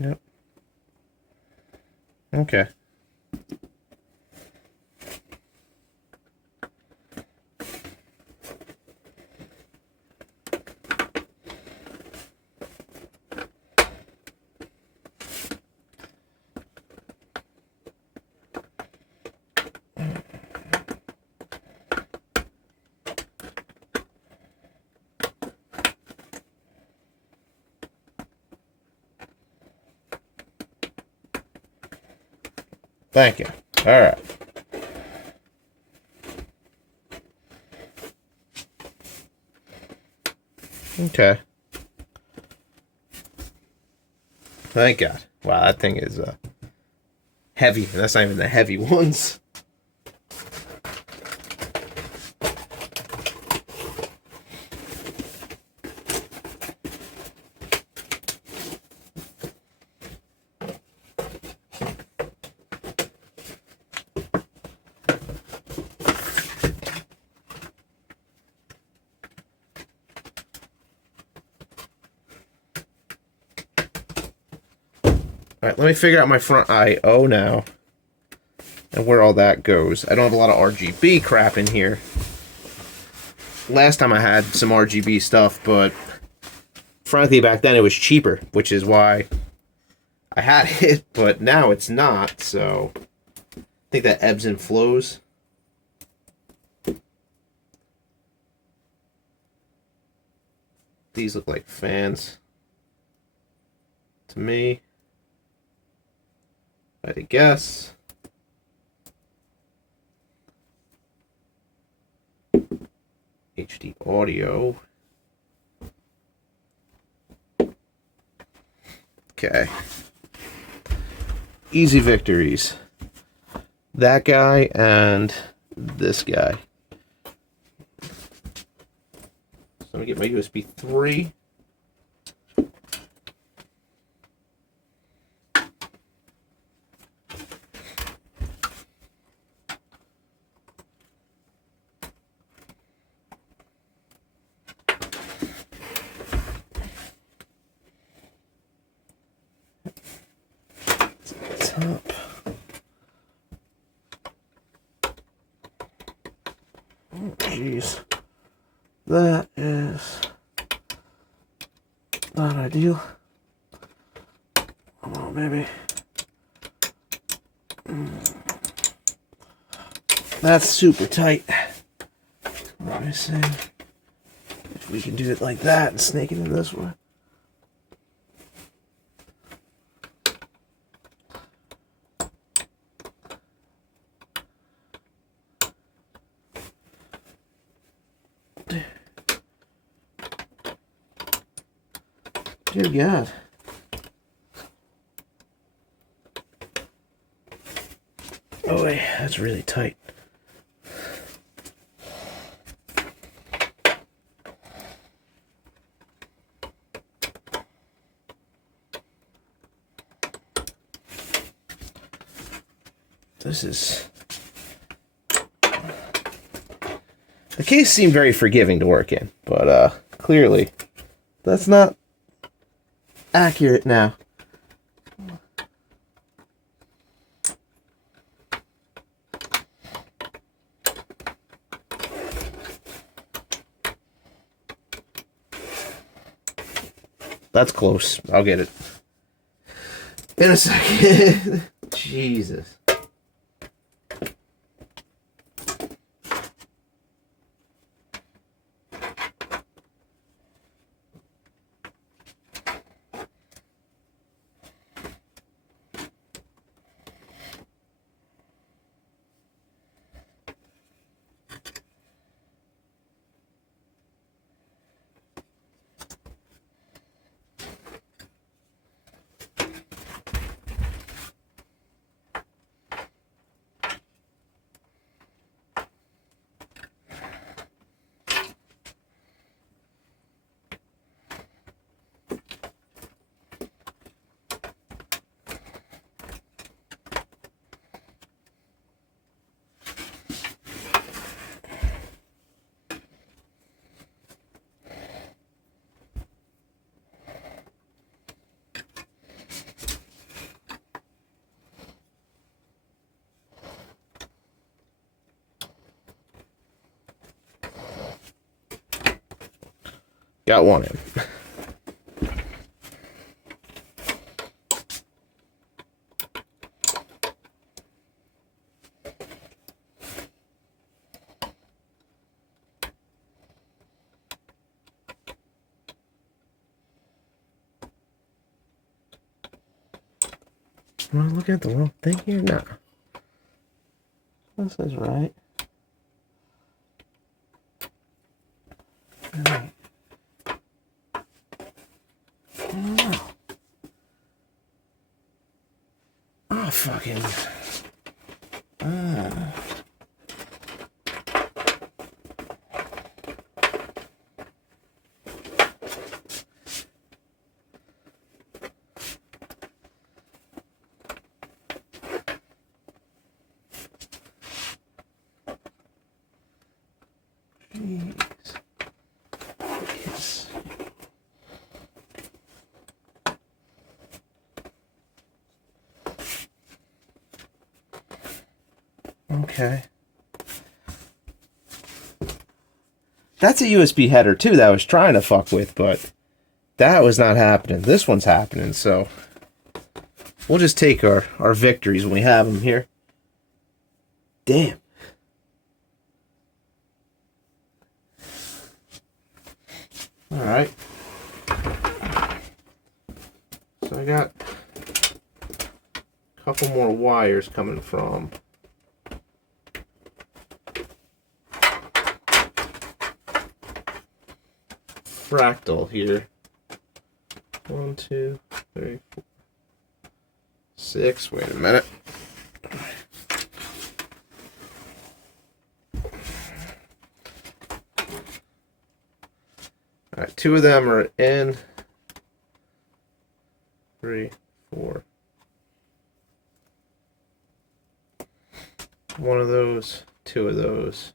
Yep. Okay. Thank you. All right. Okay. Thank God. Wow, that thing is heavy. And that's not even the heavy ones. Alright, let me figure out my front I/O now. And where all that goes. I don't have a lot of RGB crap in here. Last time I had some RGB stuff, but frankly back then it was cheaper, which is why I had it, but now it's not, so I think that ebbs and flows. These look like fans to me. I'd guess. HD audio. Okay. Easy victories. That guy and this guy. So let me get my USB 3. That is not ideal. Come on, baby. That's super tight. Let me see if we can do it like that and snake it in this way. Dear God. Oh wait, that's really tight. This is... The case seemed very forgiving to work in, but clearly that's not accurate now. That's close. I'll get it in a second. Jesus. Got one in. Am I looking at the wrong thing here? No. This is right. Right. Oh, oh fucking. Ah. Okay. That's a USB header too that I was trying to fuck with, but that was not happening. This one's happening, so we'll just take our victories when we have them here. Damn. Alright. So I got a couple more wires coming from Fractal here. 1, 2, 3, 4, 6. Wait a minute. Alright, 2 of them are in. 3, 4. 1 of those, 2 of those.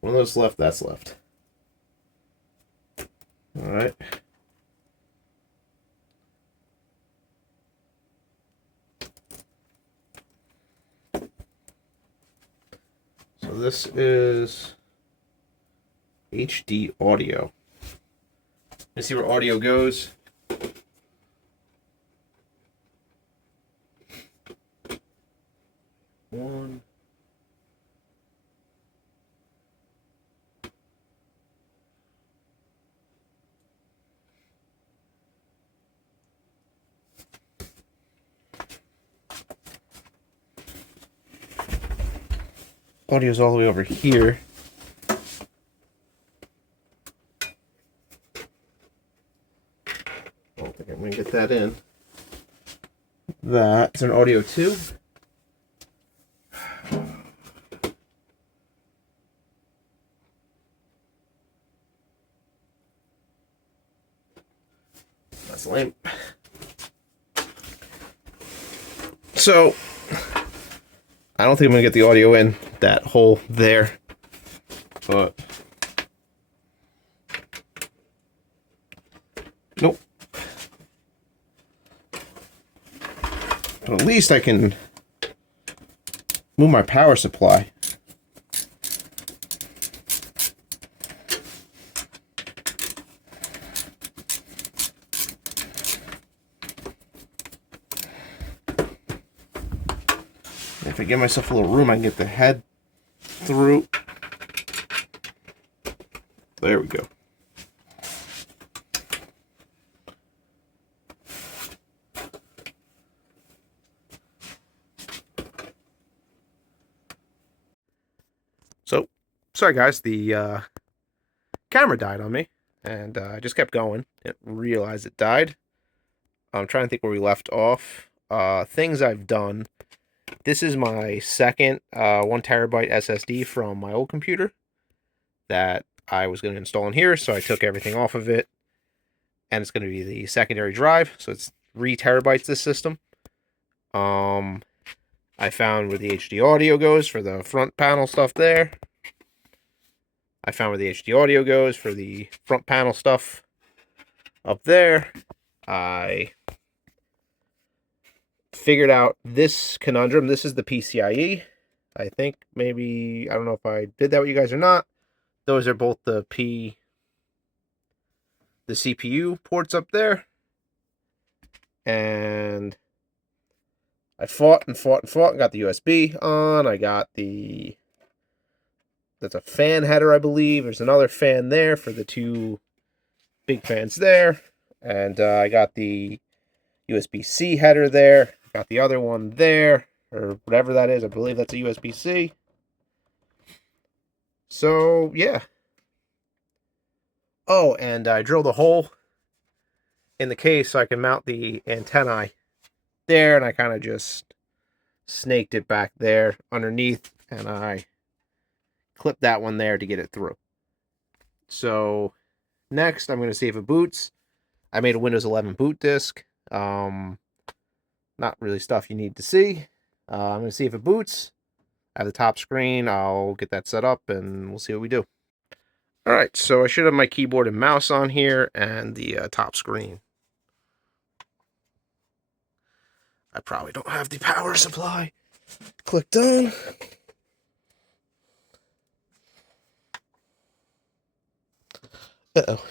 1 of those left, that's left. Alright. So this is HD audio. Let's see where audio goes. One. Audio's all the way over here. I don't think I'm going to get that in. That's an audio too. That's lame. So, I don't think I'm going to get the audio in that hole there. But, nope. But at least I can move my power supply. If I give myself a little room, I can get the head through. There we go. So, sorry guys, the camera died on me, and I just kept going. Didn't realize it died. I'm trying to think where we left off. Things I've done. This is my second 1 terabyte SSD from my old computer that I was going to install in here, so I took everything off of it, and it's going to be the secondary drive, so it's 3 terabytes this system. I found where the HD audio goes for the front panel stuff there. I found where the HD audio goes for the front panel stuff up there. I figured out this conundrum. This is the PCIe. I think maybe, I don't know if I did that with you guys or not. Those are both the CPU ports up there. And I fought and got the USB on. I got that's a fan header, I believe. There's another fan there for the 2 big fans there. And I got the USB-C header there. Got the other one there, or whatever that is. I believe that's a USB-C. So, yeah. Oh, and I drilled a hole in the case so I can mount the antennae there, and I kind of just snaked it back there underneath, and I clipped that one there to get it through. So, next, I'm going to see if it boots. I made a Windows 11 boot disk. Not really stuff you need to see. I'm going to see if it boots. I have the top screen. I'll get that set up, and we'll see what we do. Alright, so I should have my keyboard and mouse on here, and the top screen. I probably don't have the power supply clicked on. Uh-oh.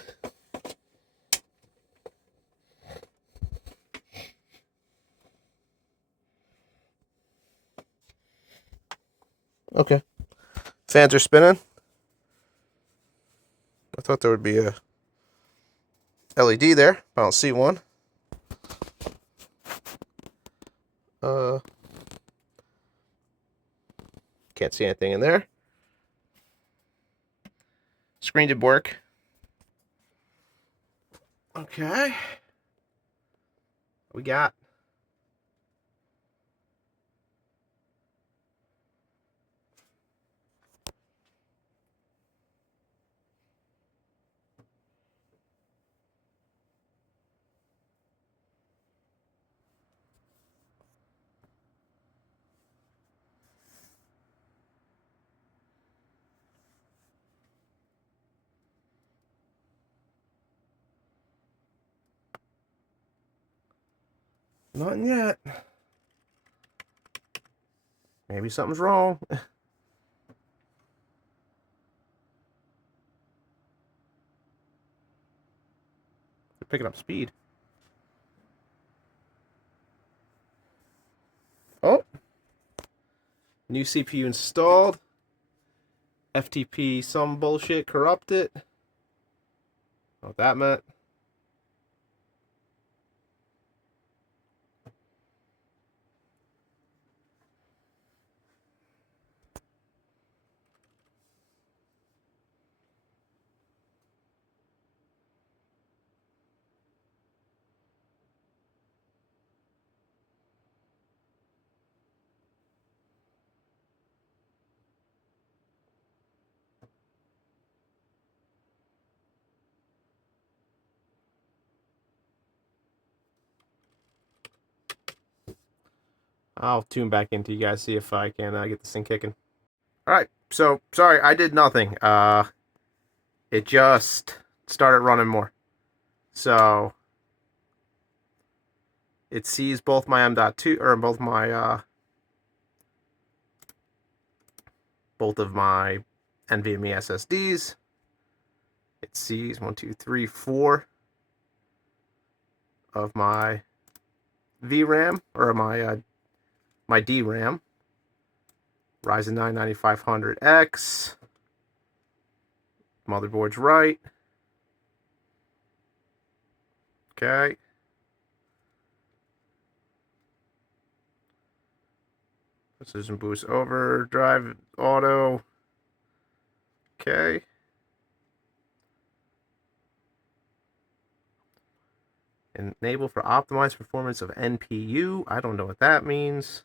Okay. Fans are spinning. I thought there would be a LED there. I don't see one. Can't see anything in there. Screen did work. Okay. We got not yet. Maybe something's wrong. Picking up speed. Oh. New CPU installed. FTP some bullshit corrupted. What that meant. I'll tune back into you guys, see if I can get this thing kicking. Alright, so, sorry, I did nothing. It just started running more. So, it sees both my M.2, or both of my NVMe SSDs. It sees 1, 2, 3, 4 of my VRAM, or my DRAM. Ryzen 9 9500X. Motherboard's right. Okay. Precision boost overdrive auto. Okay. Enable for optimized performance of NPU. I don't know what that means.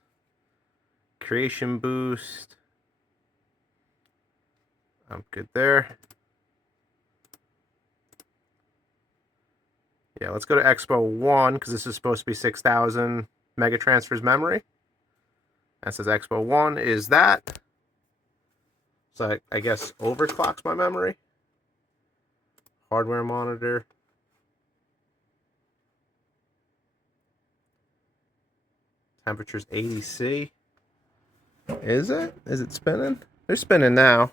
Creation boost. I'm good there. Yeah, let's go to Expo 1, because this is supposed to be 6,000 mega transfers memory. That says Expo 1 is that. So I guess overclocks my memory. Hardware monitor. Temperature's 80C. Is it? Is it spinning? They're spinning now.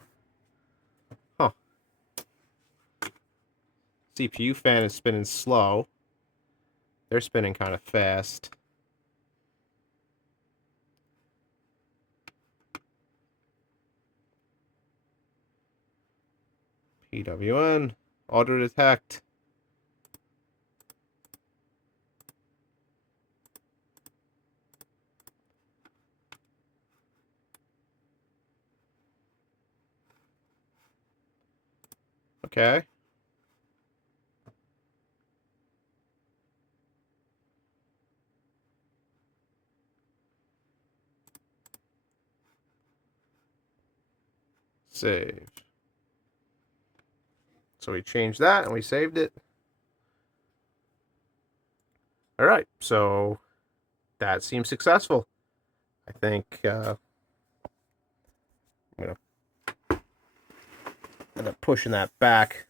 Huh. CPU fan is spinning slow. They're spinning kind of fast. PWN. Auto detect. Okay. Save. So we changed that and we saved it. Alright, so that seems successful. I think I'm gonna end up pushing that back.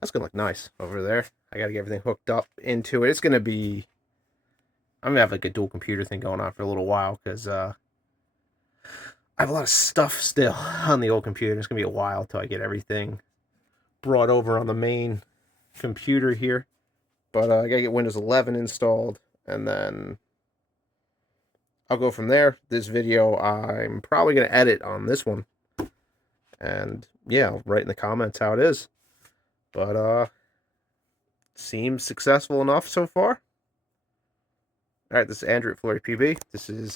That's gonna look nice over there. I gotta get everything hooked up into it. It's gonna be, I'm gonna have like a dual computer thing going on for a little while, because I have a lot of stuff still on the old computer. It's gonna be a while till I get everything brought over on the main computer here. But I gotta get Windows 11 installed, and then I'll go from there. This video, I'm probably gonna edit on this one, and yeah, I'll write in the comments how it is. But seems successful enough so far. Alright, this is Andrew at Flurry PB. This is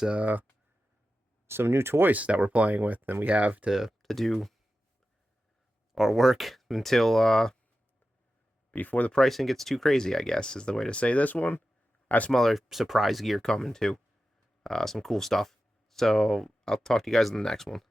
some new toys that we're playing with, and we have to do our work until before the pricing gets too crazy, I guess, is the way to say this one. I have some other surprise gear coming too. Some cool stuff. So I'll talk to you guys in the next one.